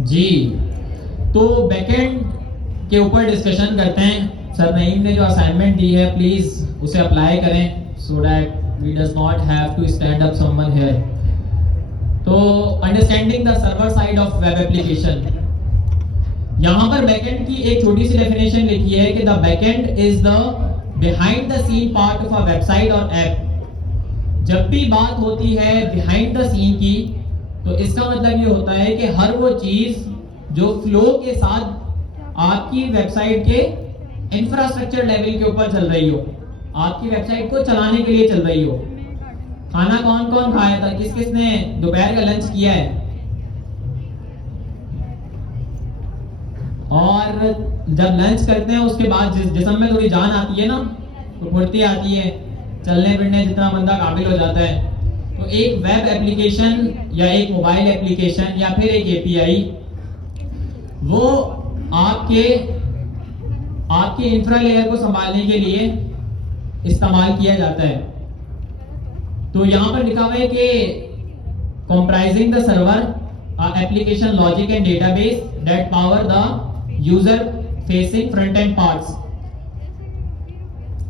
जी, तो बैकएंड के ऊपर डिस्कशन करते हैं। सर नईम ने जो असाइनमेंट दी है प्लीज उसे अप्लाई करें so that we does not have to stand up someone here. तो understanding the server side of web application, यहाँ पर बैकएंड की एक छोटी सी डेफिनेशन लिखी है कि the backend is the behind the scene part of a website और ऐप। जब भी बात होती है बिहाइंड द सीन की, तो इसका मतलब ये होता है कि हर वो चीज जो फ्लो के साथ आपकी वेबसाइट के इंफ्रास्ट्रक्चर लेवल के ऊपर चल रही हो, आपकी वेबसाइट को चलाने के लिए चल रही हो। खाना कौन कौन खाया था, किस किस ने दोपहर का लंच किया है? और जब लंच करते हैं उसके बाद जिस्म में थोड़ी जान आती है ना, तो फुर्ती आती है, चलने फिरने जितना बंदा काबिल हो जाता है। तो एक वेब एप्लीकेशन या एक मोबाइल एप्लीकेशन या फिर एक एपीआई, वो आपके इंफ्रा लेयर को संभालने के लिए इस्तेमाल किया जाता है। तो यहां पर लिखा हुआ है कि comprising the server application logic and database that power the user facing front end parts.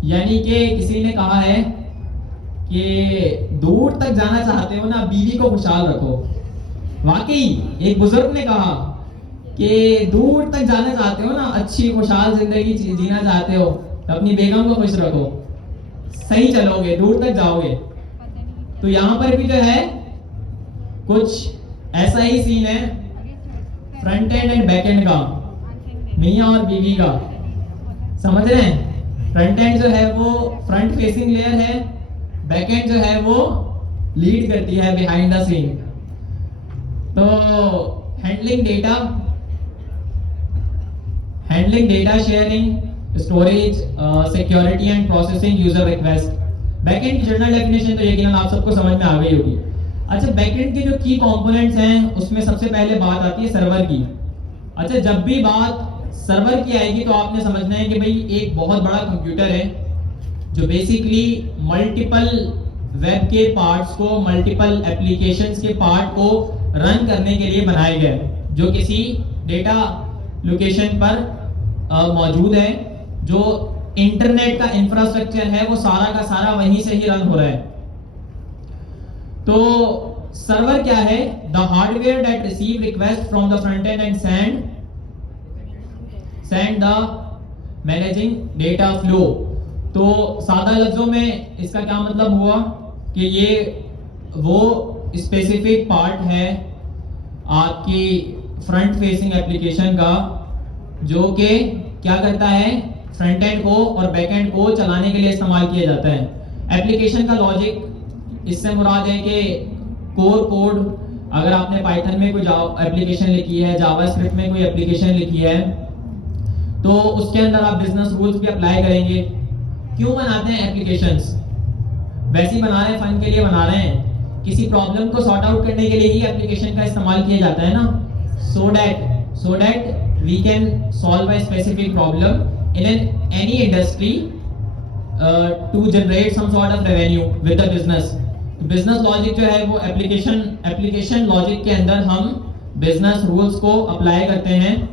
यानी कि किसी ने कहा है कि दूर तक जाना चाहते हो ना, बीवी को खुशहाल रखो। वाकई एक बुजुर्ग ने कहा कि दूर तक जाना चाहते हो ना, अच्छी खुशहाल जिंदगी जीना चाहते हो, तो अपनी बेगम को खुश रखो, सही चलोगे, दूर तक जाओगे। तो यहां पर भी जो है कुछ ऐसा ही सीन है front end and back and का, मियां और बीवी का। समझ रहे हैं? फ्रंट एंड जो है वो फ्रंट फेसिंग लेयर है, बैक एंड जो है वो लीड करती है बिहाइंड द सीन। तो handling data sharing, storage, security and processing user request. Backend की जनरल डेफिनेशन तो यकीनन आप सबको समझ में आ गई होगी। अच्छा, बैकएंड के जो की कंपोनेंट्स हैं उसमें सबसे पहले बात आती है सर्वर की। अच्छा, जब भी बात सर्वर की आएगी तो आपने समझना है कि भाई एक बहुत बड़ा कंप्यूटर है जो बेसिकली मल्टीपल वेब के पार्ट्स को, मल्टीपल एप्लीकेशंस के पार्ट को रन करने के लिए बनाए गए, जो किसी डेटा लोकेशन पर मौजूद है। जो इंटरनेट का इंफ्रास्ट्रक्चर है वो सारा का सारा वहीं से ही रन हो रहा है। तो सर्वर क्या है? The hardware that receive request from the front end send the managing data flow. तो सादा लफ्जों में इसका क्या मतलब हुआ कि ये वो स्पेसिफिक पार्ट है आपकी फ्रंट फेसिंग एप्लीकेशन का जो कि क्या करता है, फ्रंट एंड को और बैक एंड को चलाने के लिए इस्तेमाल किया जाता है। एप्लीकेशन का लॉजिक, इससे मुराद है कि कोर कोड, अगर आपने पाइथन में कोई एप्लीकेशन लिखी है, जावास्क्रिप्ट में कोई एप्लीकेशन लिखी है, तो उसके अंदर आप बिजनेस रूल्स भी अप्लाई करेंगे। क्यों बनाते हैं एप्लीकेशंस? वैसे ही बना रहे हैं, फन के लिए बना रहे हैं, किसी प्रॉब्लम को सॉर्ट आउट करने के लिए ही एप्लीकेशन का इस्तेमाल किया जाता है ना, so that we can solve a specific problem in any industry to generate some sort of revenue with the business. Business logic जो है वो एप्लीकेशन लॉजिक के अंदर हम बिजनेस रूल्स को अप्लाई करते हैं।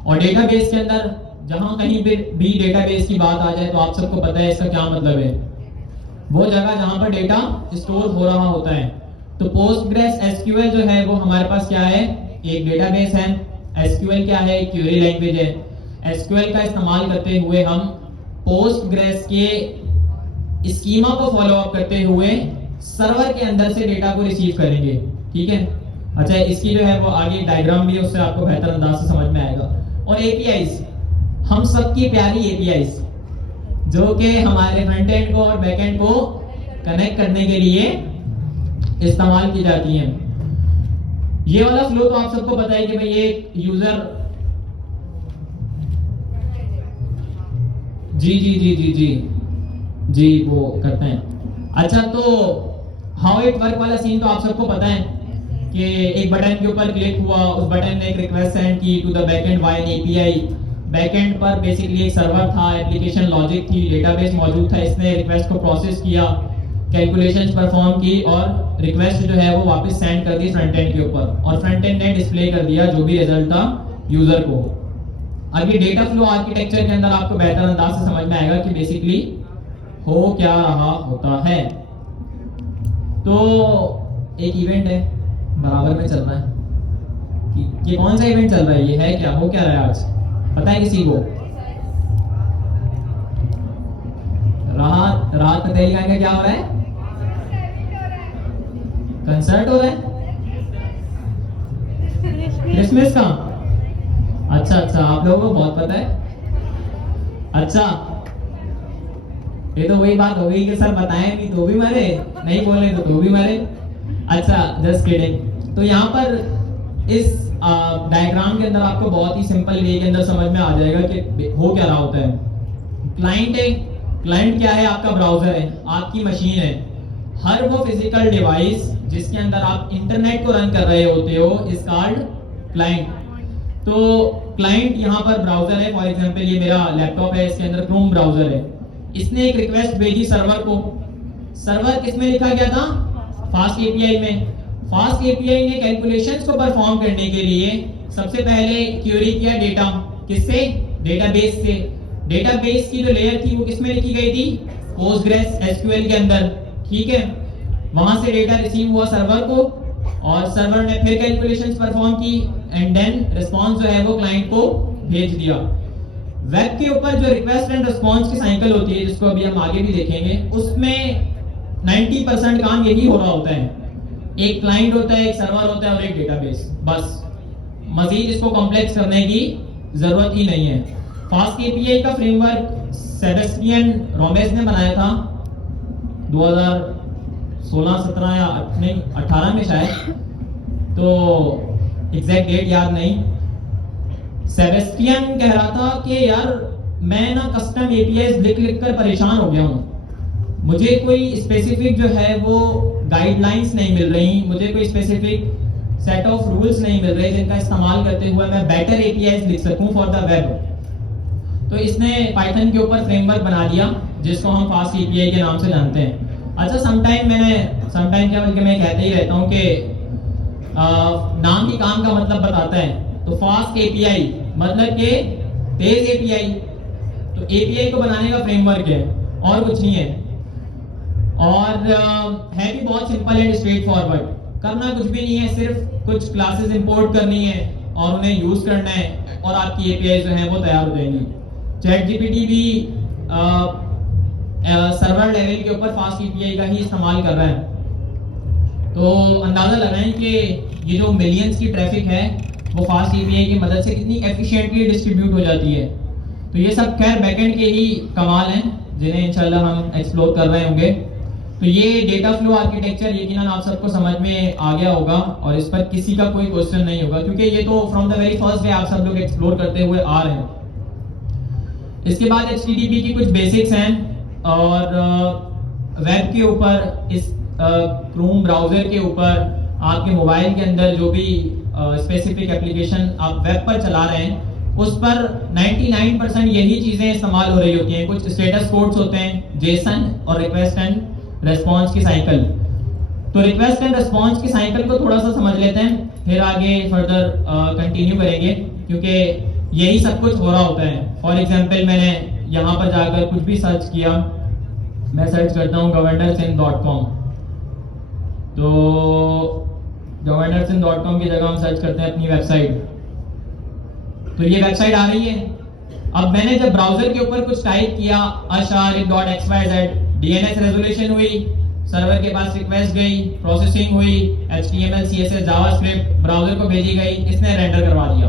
और डेटाबेस के अंदर जहां कहीं भी डेटाबेस की बात आ जाए तो आप सबको पता है इसका क्या मतलब है, वो जगह जहां पर डेटा स्टोर हो रहा होता है। तो पोस्टग्रेस एसक्यूएल जो है वो हमारे पास क्या है, एक डेटाबेस है। एसक्यूएल क्या है? क्वेरी लैंग्वेज है। एसक्यूएल का इस्तेमाल करते हुए हम पोस्टग्रेस के स्कीमा को फॉलो अप करते हुए सर्वर के अंदर से डेटा को रिसीव करेंगे। ठीक है? अच्छा, इसकी जो है वो आगे डायग्राम भी है, उससे आपको बेहतर अंदाज से समझ में आएगा। और एपीआईज, हम सबकी प्यारी एपीआईज जो कि हमारे फ्रंट एंड को और बैक एंड को कनेक्ट करने के लिए इस्तेमाल की जाती हैं। ये वाला फ्लो तो आप सबको पता है कि भाई ये यूजर जी वो करते हैं। अच्छा, तो हाउ इट वर्क वाला सीन तो आप सबको पता है कि एक बटन के ऊपर क्लिक हुआ, उस बटन ने एक रिक्वेस्ट सेंड की to the backend via API. Backend पर बेसिकली एक सर्वर था, एप्लीकेशन लॉजिक थी, डेटाबेस मौजूद था, इसने रिक्वेस्ट को प्रोसेस किया, कैलकुलेशंस परफॉर्म की और रिक्वेस्ट जो है वो वापस सेंड कर दी फ्रंट एंड के ऊपर, और फ्रंट एंड ने डिस्प्ले कर दिया जो भी रिजल्ट था यूजर को। अब ये डेटा फ्लो आर्किटेक्चर के अंदर आपको बेहतर अंदाज से समझ में आएगा कि बेसिकली हो क्या रहा होता है। तो एक इवेंट है बराबर में चल रहा है, ये कौन सा इवेंट चल रहा है, ये है क्या, हो क्या रहा है आज, पता है किसी को? राहत राहत फतेह का क्या हो रहा है? कंसर्ट हो रहा है क्रिसमस का। अच्छा अच्छा, आप लोगों को बहुत पता है। अच्छा, ये तो वही बात हो गई कि सर बताएं भी तो भी मरे, नहीं बोले तो भी मरे। अच्छा, जस्ट किडिंग। तो यहाँ पर इस डायग्राम के अंदर आपको बहुत ही सिंपल वे के अंदर समझ में आ जाएगा कि हो क्या रहा होता है। क्लाइंट है, क्लाइंट क्या है? आपका ब्राउजर है, आपकी मशीन है। हर वो फिजिकल डिवाइस जिसके अंदर आप इंटरनेट को रन कर रहे होते हो इज कॉल्ड क्लाइंट। तो क्लाइंट यहाँ पर ब्राउजर है। फॉर एग्जांपल ये मेरा लैपटॉप है, इसके अंदर क्रोम ब्राउजर है। इसने एक रिक्वेस्ट भेजी सर्वर को। सर्वर किसमें लिखा गया था? फास्ट एपीआई में। फास्ट एपीआई ने कैलकुलेशंस को परफॉर्म करने के लिए सबसे पहले क्वेरी किया डेटा, किससे? डेटाबेस से। डेटाबेस की जो लेयर थी वो किसमें लिखी गई थी? पोस्टग्रेस एसक्यूएल के अंदर, ठीक है। वहां से डेटा रिसीव हुआ सर्वर को, और सर्वर ने फिर कैलकुलेशंस परफॉर्म की एंड देन रिस्पांस जो है वो क्लाइंट को भेज दिया। वेब के ऊपर जो रिक्वेस्ट एंड रिस्पांस की साइकिल होती है, जिसको अभी हम आगे भी देखेंगे, उसमें 90% काम यही हो रहा होता है। एक क्लाइंट होता है, एक सर्वर होता है और एक डेटाबेस, बस। मजीद इसको कॉम्प्लेक्स करने की जरूरत ही नहीं है। फास्ट एपीआई का फ्रेमवर्क सेबेस्टियन रोमेस ने बनाया था 2016-17 या नहीं 18 में शायद, तो एग्जैक्ट डेट याद नहीं। सेबेस्टियन कह रहा था कि यार मैं ना कस्टम एपीआई लिख लिख कर परेशान हो गया हूँ, मुझे कोई स्पेसिफिक जो है वो गाइडलाइंस नहीं मिल रही, मुझे कोई स्पेसिफिक सेट ऑफ रूल्स नहीं मिल रहे जिनका इस्तेमाल करते हुए मैं बेटर एपीआई लिख सकूं फॉर द वेब। तो इसने पाइथन के ऊपर फ्रेमवर्क बना दिया जिसको हम फास्ट एपीआई के नाम से जानते हैं। अच्छा, समटाइम क्या बल्कि मैं कहते ही रहता हूँ कि नाम ही काम का मतलब बताता है। तो फास्ट एपीआई मतलब के तेज एपीआई। तो एपीआई को बनाने का फ्रेमवर्क है और कुछ नहीं है, और है भी बहुत सिंपल एंड स्ट्रेट फॉरवर्ड। करना कुछ भी नहीं है, सिर्फ कुछ क्लासेस इंपोर्ट करनी है और उन्हें यूज करना है और आपकी एपीआई जो है वो तैयार हो जाएंगी। चैट जीपीटी भी सर्वर लेवल के ऊपर फास्ट एपीआई का ही इस्तेमाल कर रहा है। तो अंदाजा लगाएं कि ये जो मिलियंस की ट्रैफिक है वो फास्ट एपीआई की मदद से कितनी एफिशिएंटली डिस्ट्रीब्यूट हो जाती है। तो ये सब खैर बैकएंड के ही कमाल हैं जिन्हें इंशाल्लाह हम एक्सप्लोर कर रहे होंगे। तो ये डेटा फ्लो आर्किटेक्चर यकीनन आप सबको समझ में आ गया होगा और इस पर किसी का कोई क्वेश्चन नहीं होगा, क्योंकि ये तो from the very first day आप सब लोग एक्सप्लोर करते हुए आ रहे हैं। इसके बाद HTTP की कुछ बेसिक्स हैं, और वेब के ऊपर इस क्रोम ब्राउजर के ऊपर आपके मोबाइल के अंदर जो भी स्पेसिफिक एप्लीकेशन आप वेब पर चला रहे हैं उस पर 99% यही चीजें इस्तेमाल हो रही होती हैं। कुछ स्टेटस कोड्स होते हैं, जेसन और रिक्वेस्ट एंड रेस्पॉन्स की साइकिल। तो रिक्वेस्ट एंड रेस्पॉन्स की साइकिल को थोड़ा सा समझ लेते हैं, फिर आगे फर्दर कंटिन्यू करेंगे, क्योंकि यही सब कुछ हो रहा होता है। फॉर एग्जांपल मैंने यहाँ पर जाकर कुछ भी सर्च किया, मैं सर्च करता हूँ governorsin.com, तो governorsin.com की जगह हम सर्च करते हैं अपनी वेबसाइट, तो ये वेबसाइट आ रही है। अब मैंने जब ब्राउजर के ऊपर कुछ टाइप किया asharik.xyz, डीएनएस रेजोल्यूशन हुई, सर्वर के पास रिक्वेस्ट गई, प्रोसेसिंग हुई, HTML CSS जावास्क्रिप्ट ब्राउजर को भेजी गई, इसने रेंडर करवा दिया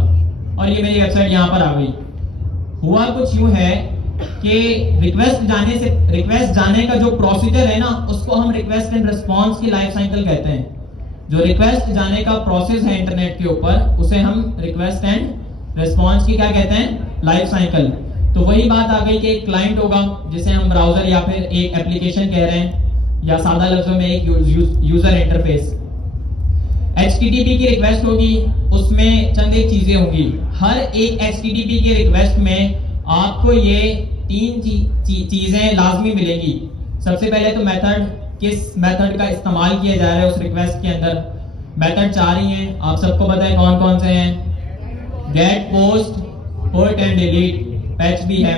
और ये मेरी वेबसाइट यहाँ पर आ गई। हुआ कुछ यूं है कि रिक्वेस्ट जाने का जो प्रोसीजर है ना, उसको हम रिक्वेस्ट एंड रिस्पांस की लाइफ साइकिल कहते हैं। जो रिक्वेस्ट जाने का प्रोसेस है इंटरनेट के ऊपर, उसे हम रिक्वेस्ट एंड रिस्पांस की क्या कहते हैं? Life cycle. तो वही बात आ गई कि एक क्लाइंट होगा जिसे हम ब्राउजर या फिर एक एप्लीकेशन कह रहे हैं, या सादा लफ्जों में एक यूजर इंटरफेस। HTTP की रिक्वेस्ट होगी, उसमें चंद एक चीजें होंगी। हर एक HTTP की रिक्वेस्ट में आपको ये तीन चीजें लाजमी मिलेंगी। सबसे पहले तो मेथड किस मेथड का इस्तेमाल किया जा रहा है उस रिक्वेस्ट के अंदर। मेथड 4 ही हैं, आप सबको पता है कौन कौन से हैं, get, post, put and delete, patch भी है।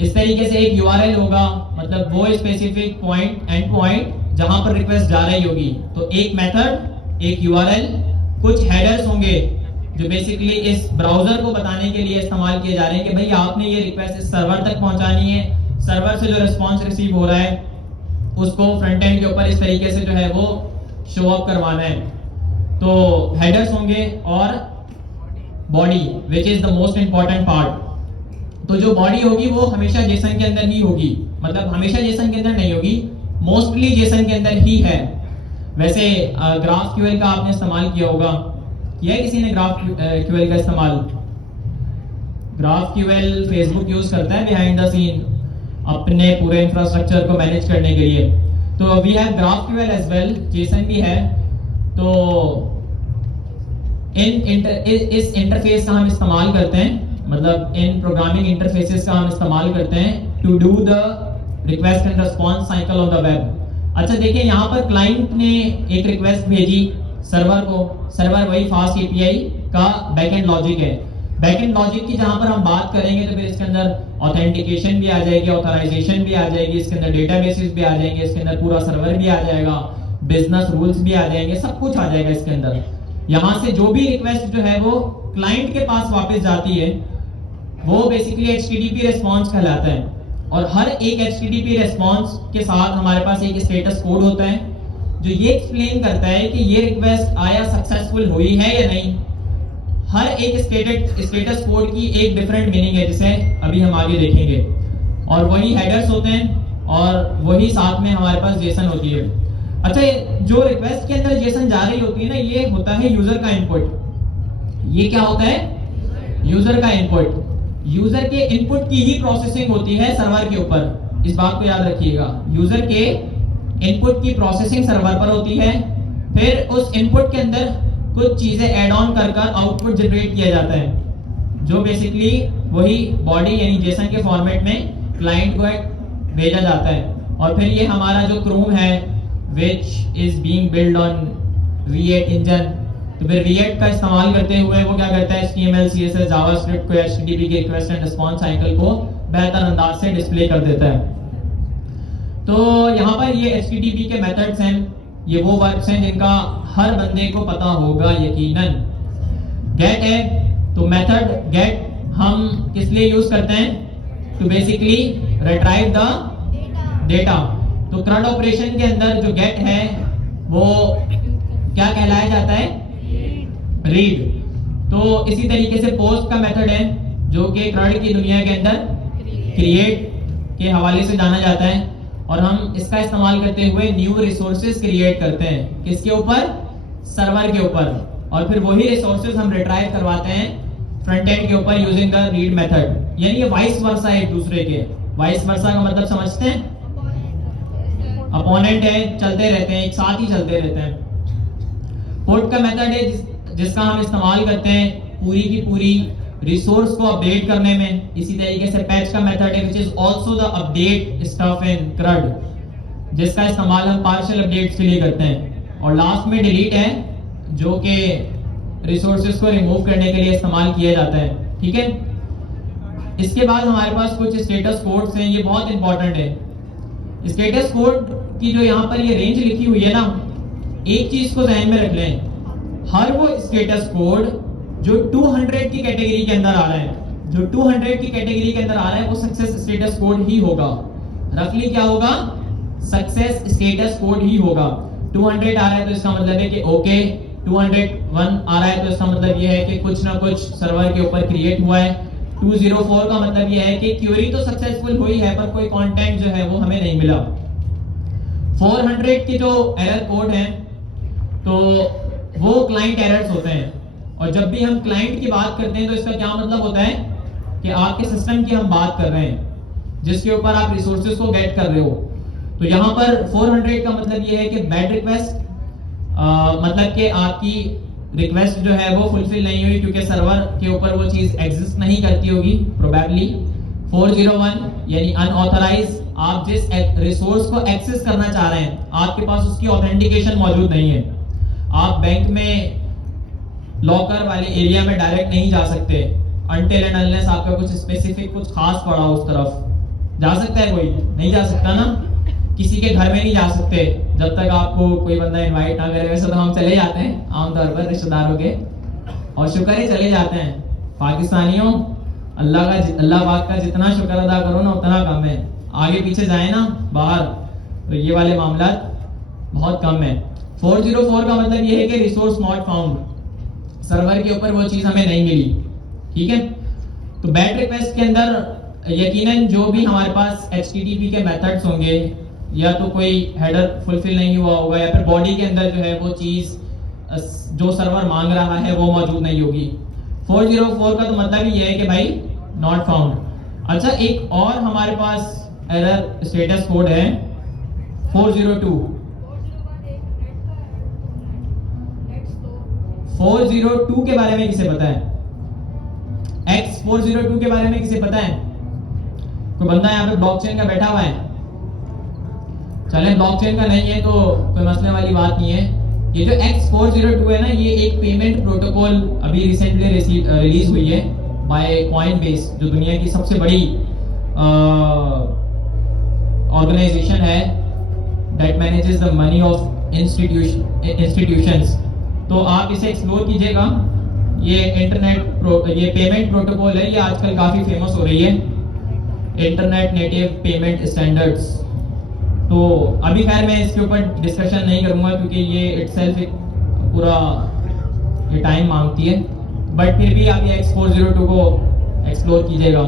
इस तरीके से एक यूआरएल होगा, मतलब वो स्पेसिफिक पॉइंट, एंड पॉइंट जहां पर रिक्वेस्ट जा रही होगी। तो एक मेथड, एक यूआरएल, कुछ हेडर्स होंगे जो बेसिकली इस ब्राउजर को बताने के लिए इस्तेमाल किए जा रहे हैं कि भाई आपने ये रिक्वेस्ट इस सर्वर तक पहुंचानी है, सर्वर से जो रिस्पांस रिसीव हो रहा है उसको फ्रंट एंड के ऊपर इस तरीके से जो है वो शो अप करवाना है। तो हेडर्स होंगे और body, which is the most important part. तो जो बॉडी होगी वो हमेशा जेसन के अंदर ही होगी, मतलब हमेशा जेसन के अंदर नहीं होगी, मोस्टली जेसन के अंदर ही है। वैसे ग्राफ क्यूएल का आपने इस्तेमाल किया होगा, किया है किसी ने ग्राफ क्यूएल का इस्तेमाल? ग्राफ क्यूएल फेसबुक यूज करता है बिहाइंड द सीन अपने पूरे इंफ्रास्ट्रक्चर को मैनेज करने के लिए। तो we have GraphQL as well, JSON भी है। तो इस इंटरफेस का हम इस्तेमाल करते हैं, मतलब इन प्रोग्रामिंग इंटरफेसेस का हम इस्तेमाल करते हैं to do the request and response cycle on the web. अच्छा देखिए, यहाँ पर क्लाइंट ने एक रिक्वेस्ट भेजी सर्वर को, सर्वर वही फास्ट एपीआई का बैकएंड लॉजिक है। बैकएंड लॉजिक की जहां पर हम बात करेंगे तो फिर इसके अंदर ऑथेंटिकेशन भी आ जाएगी, ऑथराइजेशन भी आ जाएगी, इसके अंदर डेटाबेसेस भी आ जाएंगे, इसके अंदर पूरा सर्वर भी आ जाएगा, बिजनेस रूल्स भी आ जाएंगे, सब कुछ आ जाएगा इसके अंदर। यहां से जो भी रिक्वेस्ट जो है वो क्लाइंट के पास वापस जाती है वो बेसिकली एचटीटीपी रिस्पांस कहलाता है। और हर एक एचटीटीपी रिस्पांस के साथ हमारे पास एक स्टेटस कोड होता है जो ये एक्सप्लेन करता है कि ये रिक्वेस्ट आया सक्सेसफुल हुई है या नहीं। हर एक स्टेटस कोड की एक डिफरेंट मीनिंग है जिसे अभी हम आगे देखेंगे। और वही हेडर्स होते हैं और वही साथ में हमारे पास जेसन होती है। अच्छा, जो रिक्वेस्ट के अंदर जेसन जा रही होती है ना, ये होता है यूजर का इनपुट। ये क्या होता है? यूजर का इनपुट। यूजर के इनपुट की ही प्रोसेसिंग होती है सर्वर के ऊपर, इस बात को याद रखिएगा। यूजर के इनपुट की प्रोसेसिंग सर्वर पर होती है, फिर उस इनपुट के अंदर कुछ चीजें ऐड ऑन कर आउटपुट जनरेट किया जाता है, जो बेसिकली वही बॉडी यानी जेसन के फॉर्मेट में क्लाइंट को भेजा जाता है। और फिर ये हमारा जो क्रोम है which is being built on V8 engine, तो फिर V8 का इस्तेमाल करते हुए वो क्या करता है, HTML, CSS, जावास्क्रिप्ट को HTTP के रिक्वेस्ट एंड रिस्पांस साइकिल को बेहतर अंदाज से डिस्प्ले कर देता है। तो यहाँ पर ये HTTP के मेथड्स हैं, ये वो वर्क्स हैं जिनका हर बंदे को पता होगा यकीनन। गेट है, तो मेथड गेट हम किस लिए यूज करते हैं? To basically retrieve the data. तो CRUD ऑपरेशन के अंदर जो गेट है वो क्या कहलाया जाता है? रीड। तो इसी तरीके से पोस्ट का मेथड है जो कि CRUD की दुनिया के अंदर क्रिएट के हवाले से जाना जाता है। और हम इसका इस्तेमाल करते हुए न्यू रिसोर्सेज क्रिएट करते हैं, किसके ऊपर? सर्वर के ऊपर। और फिर वही रिसोर्सेज हम रिट्राइव करवाते हैं फ्रंट एंड के ऊपर यूजिंग द रीड मेथड। यानी ये वाइस वर्सा है एक दूसरे के। वाइस वर्सा का मतलब समझते हैं? अपोनेंट है, चलते रहते हैं, एक साथ ही चलते रहते हैं। पुट का मेथड है जिसका हम इस्तेमाल करते हैं पूरी की पूरी रिसोर्स को अपडेट करने में। इसी तरीके से पैच का मेथड है which is also the update stuff in CRUD, जिसका इस्तेमाल हम पार्शियल अपडेट्स के लिए करते हैं। और लास्ट में डिलीट है जो कि रिसोर्सेज को रिमूव करने के लिए इस्तेमाल किया जाता है। ठीक है, इसके बाद हमारे पास कुछ स्टेटस कोड्स हैं, ये बहुत इंपॉर्टेंट है। स्टेटस कोड की जो यहाँ पर ये रेंज लिखी हुई है ना, एक चीज को ध्यान में रख लें, हर वो स्टेटस कोड जो 200 की कैटेगरी के अंदर आ रहा है, जो 200 की कैटेगरी के अंदर आ रहा है वो सक्सेस स्टेटस कोड ही होगा। रफली क्या होगा? सक्सेस स्टेटस कोड ही होगा। 200 आ रहा है तो इसका मतलब है कि ओके, 201 आ रहा है तो इसका मतलब ये है कि कुछ ना कुछ सर्वर के ऊपर क्रिएट हुआ है। 204 का मतलब ये है कि क्वेरी तो सक्सेसफुल हुई है पर कोई कंटेंट जो है वो हमें नहीं मिला। 400 के जो एरर कोड हैं तो वो क्लाइंट एरर्स होते हैं। और जब भी हम क्लाइंट की बात करते हैं तो इसका क्या मतलब होता है कि आपके सिस्टम की हम बात कर रहे हैं जिसके ऊपर आप रिसोर्सेज को गेट कर रहे हो। तो यहाँ पर 400 का मतलब ये है कि बैड रिक्वेस्ट, मतलब कि आपकी रिक्वेस्ट जो है वो फुलफिल नहीं हुई क्योंकि सर्वर के ऊपर वो चीज एग्जिस्ट नहीं करती होगी प्रोबेबली। 401 यानी अनऑथराइज्ड आप जिस रिसोर्स को एक्सेस करना चाह रहे हैं आपके पास उसकी ऑथेंटिकेशन मौजूद नहीं है, आप बैंक में लॉकर वाले एरिया में डायरेक्ट नहीं जा सकते अनटिल एंड अनलेस आपका कुछ स्पेसिफिक कुछ खास पड़ा हो उस तरफ। जा सकता है कोई? नहीं जा सकता ना। किसी के घर में नहीं जा सकते जब तक आपको कोई बंदा इनवाइट ना करे। वैसे तो हम चले जाते हैं आमतौर पर रिश्तेदारों के, और शुक्र है चले जाते हैं। पाकिस्तानियों, अल्लाह पाक का जितना शुक्र अदा करो ना उतना कम है। आगे पीछे जाए ना बाहर तो ये वाले मामला बहुत कम है। 404 का मतलब ये है कि रिसोर्स नॉट फाउंड, सर्वर के ऊपर वो चीज हमें नहीं मिली। ठीक है, तो बैट रिक्वेस्ट के अंदर यकीनन जो भी हमारे पास HTTP के मेथड्स होंगे, या तो कोई हेडर फुलफिल नहीं हुआ होगा, या फिर बॉडी के अंदर जो है वो चीज जो सर्वर मांग रहा है वो मौजूद नहीं होगी। 404 का तो मतलब ही ये है कि भाई नॉट फाउंड। अच्छा, एक और हमारे पास एरर स्टेटस कोड है 402। 402 के बारे में किसे पता है? X402 के बारे में किसे पता है? कोई बंदा यहाँ पे ब्लॉकचेन का बैठा हुआ है? चले, ब्लॉकचेन का नहीं है तो कोई मसले वाली बात नहीं है। ये जो X402 है ना, ये एक पेमेंट प्रोटोकॉल अभी रिसेंटली रिलीज हुई है बाय कॉइनबेस, जो दुनिया की सबसे बड़ी ऑर्गेनाइजेशन है that manages the money of institutions. तो आप इसे एक्सप्लोर कीजिएगा। ये ये पेमेंट प्रोटोकॉल है, ये आजकल काफी फेमस हो रही है, इंटरनेट नेटिव पेमेंट स्टैंडर्ड्स। तो अभी खैर मैं इसके ऊपर डिस्कशन नहीं करूंगा क्योंकि ये इटसेल्फ एक पूरा ये टाइम मांगती है, बट फिर भी आप ये X402 को एक्सप्लोर कीजिएगा।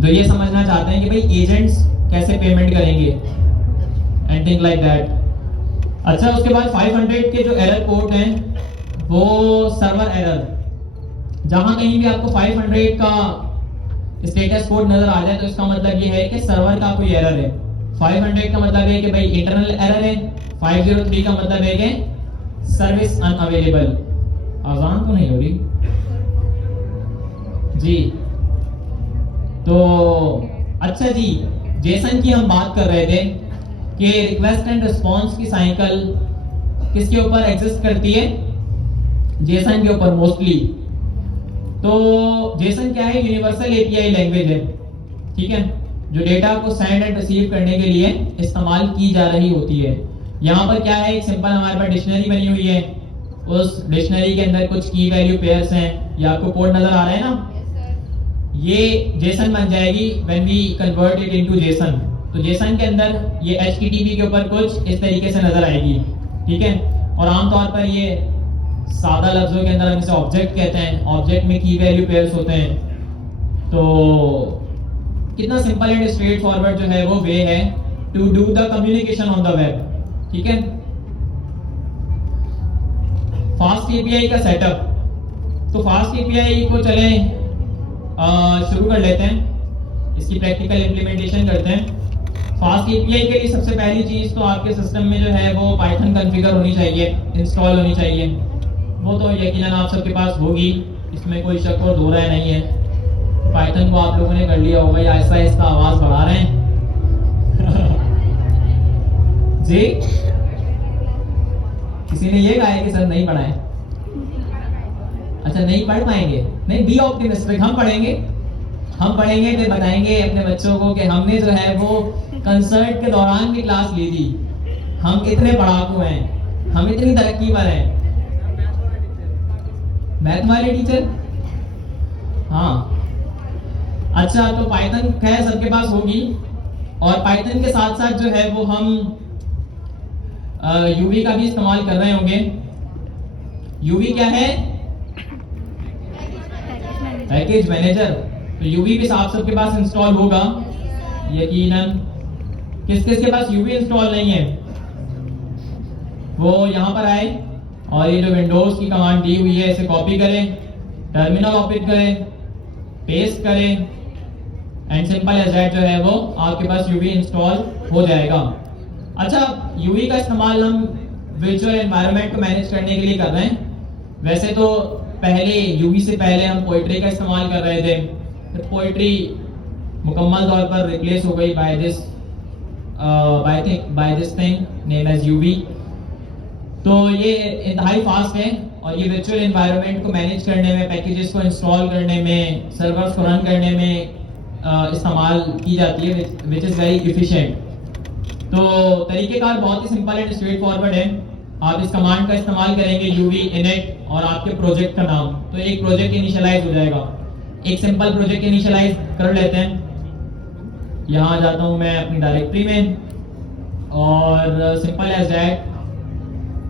जो ये समझना चाहते हैं कि भाई एजेंट्स कैसे पेमेंट करेंगे एंड थिंग लाइक दैट। अच्छा, उसके बाद 500 के जो एरर कोड हैं वो सर्वर एरर। जहां कहीं भी आपको 500 का स्टेटस कोड नजर आ जाए तो इसका मतलब ये है कि सर्वर का कोई एरर है। 500 का मतलब है कि भाई इंटरनल एरर है। 503 का मतलब है कि सर्विस अनअवेलेबल। आजान तो नहीं हो रही जी? तो अच्छा जी, जेसन की हम बात कर रहे थे कि रिक्वेस्ट एंड रिस्पांस की साइकिल किसके ऊपर एग्जिस्ट करती है? जेसन के ऊपर मोस्टली। तो जेसन क्या है? यूनिवर्सल एपीआई लैंग्वेज है, ठीक है, जो डेटा को सेंड एंड रिसीव करने के लिए इस्तेमाल की जा रही होती है। यहाँ पर क्या है, एक सिंपल हमारे पास डिक्शनरी बनी हुई है, उस डिक्शनरी के अंदर कुछ की वैल्यू पेयर्स हैं। ये आपको कोड नजर आ रहा है ना? ये जेसन बन जाएगी when we convert it into JSON. तो जेसन के अंदर ये HTTP के ऊपर कुछ इस तरीके से नजर आएगी, ठीक है। और आमतौर पर ये सादा लफ्जों के अंदर हम इसे ऑब्जेक्ट कहते हैं। ऑब्जेक्ट में की वैल्यू पेयर्स होते हैं। तो कितना सिंपल एंड स्ट्रेट फॉरवर्ड जो है वो वे है to do the communication on the web, ठीक है। फास्ट एपीआई का सेटअप। तो फास्ट एपीआई को चले शुरू कर लेते हैं, इसकी प्रैक्टिकल इंप्लीमेंटेशन करते हैं। फास्ट एपीआई के लिए सबसे पहली चीज तो आपके सिस्टम में जो है वो पाइथन कॉन्फ़िगर होनी चाहिए, इंस्टॉल होनी चाहिए। वो तो यकीनन आप सबके पास होगी, इसमें कोई शक और दो राय नहीं है। पाइथन को आप लोगों ने कर लिया होगा, या आहिस्ता आहिस्ता आवाज बढ़ा रहे हैं जी? किसी ने ये कहा है कि सर नहीं पढ़ाए? अच्छा, नहीं पढ़ पाएंगे? नहीं, बी ऑप्टिमिस्टिक, हम पढ़ेंगे फिर बताएंगे अपने बच्चों को कि हमने जो है वो कंसर्ट के दौरान की क्लास ली थी, हम इतने पढ़ाकू हैं, हम इतनी तरक्की पर हैं। मैथ वाले टीचर? हाँ, अच्छा, तो पाइथन खैर सबके पास होगी, और पाइथन के साथ साथ जो है वो हम यूवी का भी इस्तेमाल कर रहे होंगे। यूवी क्या है? Package manager. तो यूवी भी आप सबके पास इंस्टॉल होगा यकीनन। किस किस के पास यूवी इंस्टॉल नहीं है वो यहाँ पर आए, और ये जो विंडोज की कमांड दी हुई है इसे कॉपी करें, टर्मिनल ओपन करें, पेस्ट करें, एंड सिंपल एज दैट जो है वो आपके पास यूवी इंस्टॉल हो जाएगा। अच्छा, यूवी का इस्तेमाल हम वर्चुअल एनवायरनमेंट को मैनेज करने के लिए कर रहे हैं। वैसे तो पहले यूवी से पहले हम पोएट्री का इस्तेमाल कर रहे थे, फिर पोएट्री मुकम्मल तौर पर रिप्लेस हो गई by this thing name as UV. तो ये इंतहाई फास्ट है और ये वर्चुअल एनवायरनमेंट को मैनेज करने में, पैकेजेस को इंस्टॉल करने में, सर्वर्स को रन करने में इस्तेमाल की जाती है, विच इज़ वेरी इफिशिएंट। तो तरीक़ेकार बहुत ही सिंपल एंड स्ट्रेट फॉरवर्ड है। आप इस कमांड का इस्तेमाल करेंगे यूवी इनिट और आपके प्रोजेक्ट का नाम, तो एक प्रोजेक्ट इनिशियलाइज हो जाएगा। एक सिंपल प्रोजेक्ट इनिशियलाइज कर लेते हैं। यहाँ जाता हूँ मैं अपनी डायरेक्टरी में और सिंपल एज दैट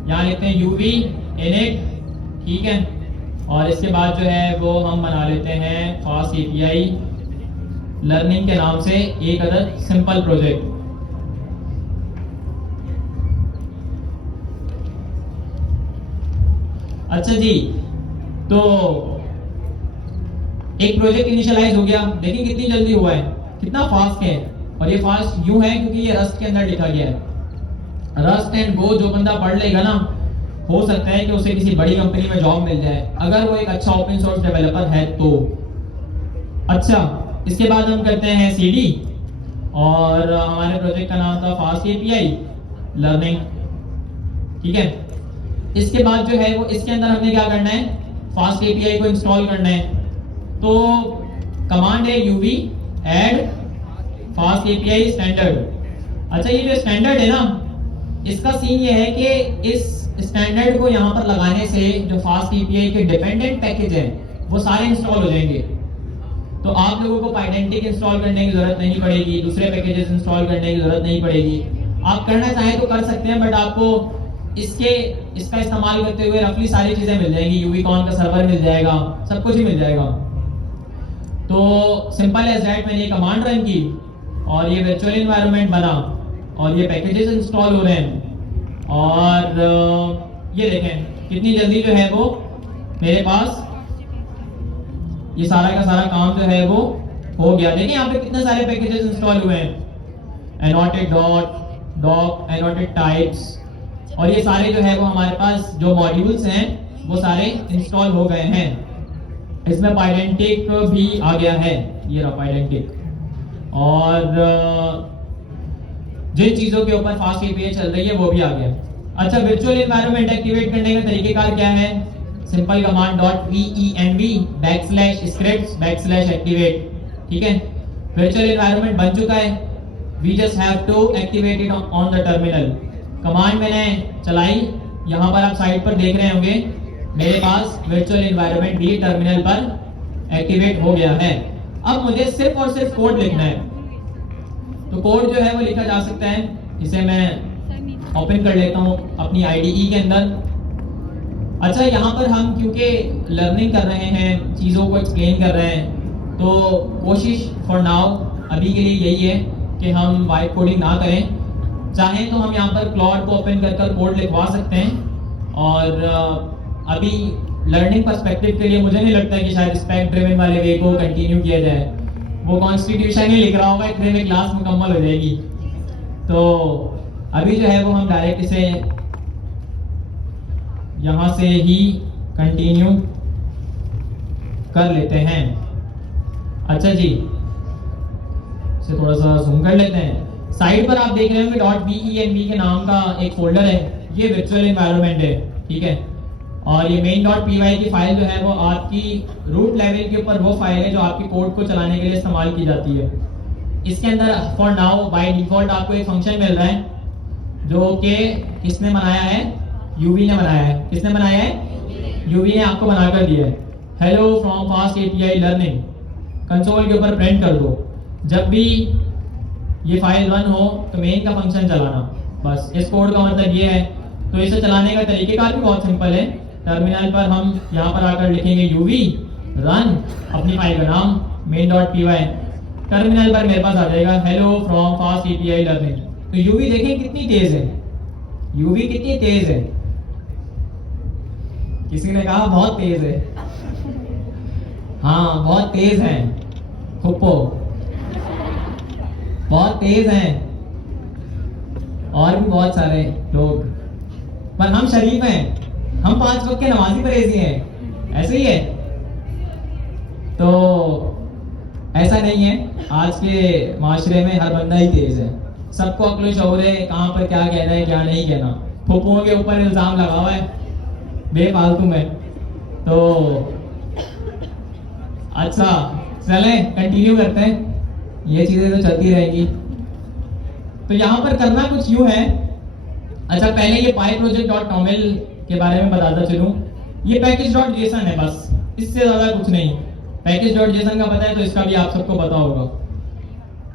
यहाँ लिखते हैं यूवी इनिट, ठीक है। और इसके बाद जो है वो हम बना लेते हैं फास्ट एपीआई लर्निंग के नाम से एक अदद सिंपल प्रोजेक्ट। अच्छा जी, तो एक प्रोजेक्ट इनिशियलाइज हो गया। देखिए कितनी जल्दी हुआ है, कितना फास्ट है। और ये फास्ट यूं है क्योंकि ये रस्ट के अंदर लिखा गया है। रस्ट एंड गो जो बंदा पढ़ लेगा ना, हो सकता है कि उसे किसी बड़ी कंपनी में जॉब मिल जाए, अगर वो एक अच्छा ओपन सोर्स डेवलपर है तो। अच्छा, इसके बाद हम करते हैं सीडी और हमारे प्रोजेक्ट का नाम था फास्ट एपीआई लर्निंग, ठीक है। इसके बाद जो है वो इसके अंदर हमने क्या करना है, फास्ट एपीआई को इंस्टॉल करना है। तो कमांड है UV add fast API standard. अच्छा, ये जो स्टैंडर्ड है ना, इसका सीन ये है कि इस स्टैंडर्ड को यहाँ पर लगाने से जो फास्ट एपीआई के डिपेंडेंट पैकेज हैं वो सारे इंस्टॉल हो जाएंगे। तो आप लोगों को पाइडेंटिक इंस्टॉल करने की जरूरत नहीं पड़ेगी, दूसरे पैकेजेस इंस्टॉल करने की जरूरत नहीं पड़ेगी। आप करना चाहें तो कर सकते हैं, बट आपको इसका इस्तेमाल करते हुए रफली सारी चीजें मिल जाएंगी। यूवीकॉन का सर्वर मिल जाएगा, सब कुछ ही मिल जाएगा। तो सिंपल एज दैट मैंने ये कमांड रन की और ये वर्चुअल एनवायरनमेंट बना और ये पैकेजेस इंस्टॉल हो रहे हैं। और ये देखें कितनी जल्दी जो है वो मेरे पास ये सारा का सारा काम जो है वो हो गया। देखिए यहाँ पे कितने सारे पैकेजेस इंस्टॉल हुए हैं, एनोटेड डॉक, एनोटेड टाइप्स, और ये सारे जो है वो हमारे पास जो मॉड्यूल्स हैं वो सारे इंस्टॉल हो गए हैं। इसमें पाइडेंटिक भी आ गया है, ये रहा पाइडेंटिक। और जिन चीजों के ऊपर फास्ट एपीआई चल रही है वो भी आ गया। अच्छा, वर्चुअल एनवायरनमेंट एक्टिवेट करने का तरीकेकार क्या है, सिंपल कमांड .venv/scripts/activate, ठीक है। वर्चुअल एनवायरनमेंट बन चुका है, we just have to activate it on the terminal. Command मैंने चलाई, यहाँ पर आप साइड पर देख रहे होंगे मेरे पास वर्चुअल एनवायरनमेंट भी टर्मिनल पर एक्टिवेट हो गया है। अब मुझे सिर्फ और सिर्फ कोड लिखना है। तो कोड जो है वो लिखा जा सकता है, इसे मैं ओपन कर लेता हूँ अपनी आईडीई के अंदर। अच्छा, यहाँ पर हम क्योंकि लर्निंग कर रहे हैं, चीज़ों को एक्सप्लेन कर रहे हैं, तो कोशिश फॉर नाउ अभी के लिए यही है कि हम वाइट कोडिंग ना करें। चाहें तो हम यहाँ पर क्लॉड को ओपन कर कोड लिखवा सकते हैं। और अभी लर्निंग पर्सपेक्टिव के लिए मुझे नहीं लगता कि शायद स्पेक ड्रिवन वाले वे को कंटिन्यू किया जाए। वो कॉन्स्टिट्यूशन ही लिख रहा होगा, इतने में क्लास मुकम्मल हो जाएगी। तो अभी जो है वो हम डायरेक्ट इसे यहाँ से ही कंटिन्यू कर लेते हैं। अच्छा जी, इसे थोड़ा सा जूम कर लेते हैं। साइड पर आप देख रहे होंगे .venv के नाम का एक फोल्डर है, ये वर्चुअल एनवायरनमेंट है, ठीक है। और ये main.py की फाइल जो है वो आपकी रूट लेवल के ऊपर वो फाइल है जो आपकी कोड को चलाने के लिए इस्तेमाल की जाती है। इसके अंदर फॉर नाउ बाय डिफॉल्ट आपको एक फंक्शन मिल रहा है जो कि किसने बनाया है, यूवी ने बनाया है। किसने बनाया है, यूवी ने आपको बनाकर दिया है। Hello from fast API learning console के ऊपर प्रिंट कर दो। जब भी ये फाइल रन हो तो मेन का फंक्शन चलाना, बस इस कोड का मतलब ये है। तो इसे चलाने का तरीकेकार भी बहुत सिंपल है। टर्मिनल पर हम यहाँ पर आकर लिखेंगे यूवी रन, अपनी फाइल का नाम main.py। टर्मिनल पर मेरे पास आ जाएगा hello from fast API learning. तो यूवी देखें कितनी तेज है, यूवी कितनी तेज है। किसी ने कहा बहुत तेज है, हाँ बहुत तेज है। खुप्पो बहुत तेज हैं, और भी बहुत सारे लोग, पर हम शरीफ हैं, हम 5 वक्त के नमाजी परहेजी हैं, ऐसे ही है। तो ऐसा नहीं है, आज के माशरे में हर बंदा ही तेज है, सबको अक्ल शऊर है कहाँ पर क्या कहना है क्या नहीं कहना। फुप्पुओं के ऊपर इल्जाम लगा हुआ है बेफालतू में। तो अच्छा चलें कंटिन्यू करते हैं, ये चीजें तो चलती रहेंगी। तो यहाँ पर करना कुछ यूं है। अच्छा पहले ये pyproject.toml के बारे में बताता चलूं। ये package.json है, बस इससे ज्यादा कुछ नहीं। package.json का पता है तो इसका भी आप सबको पता होगा।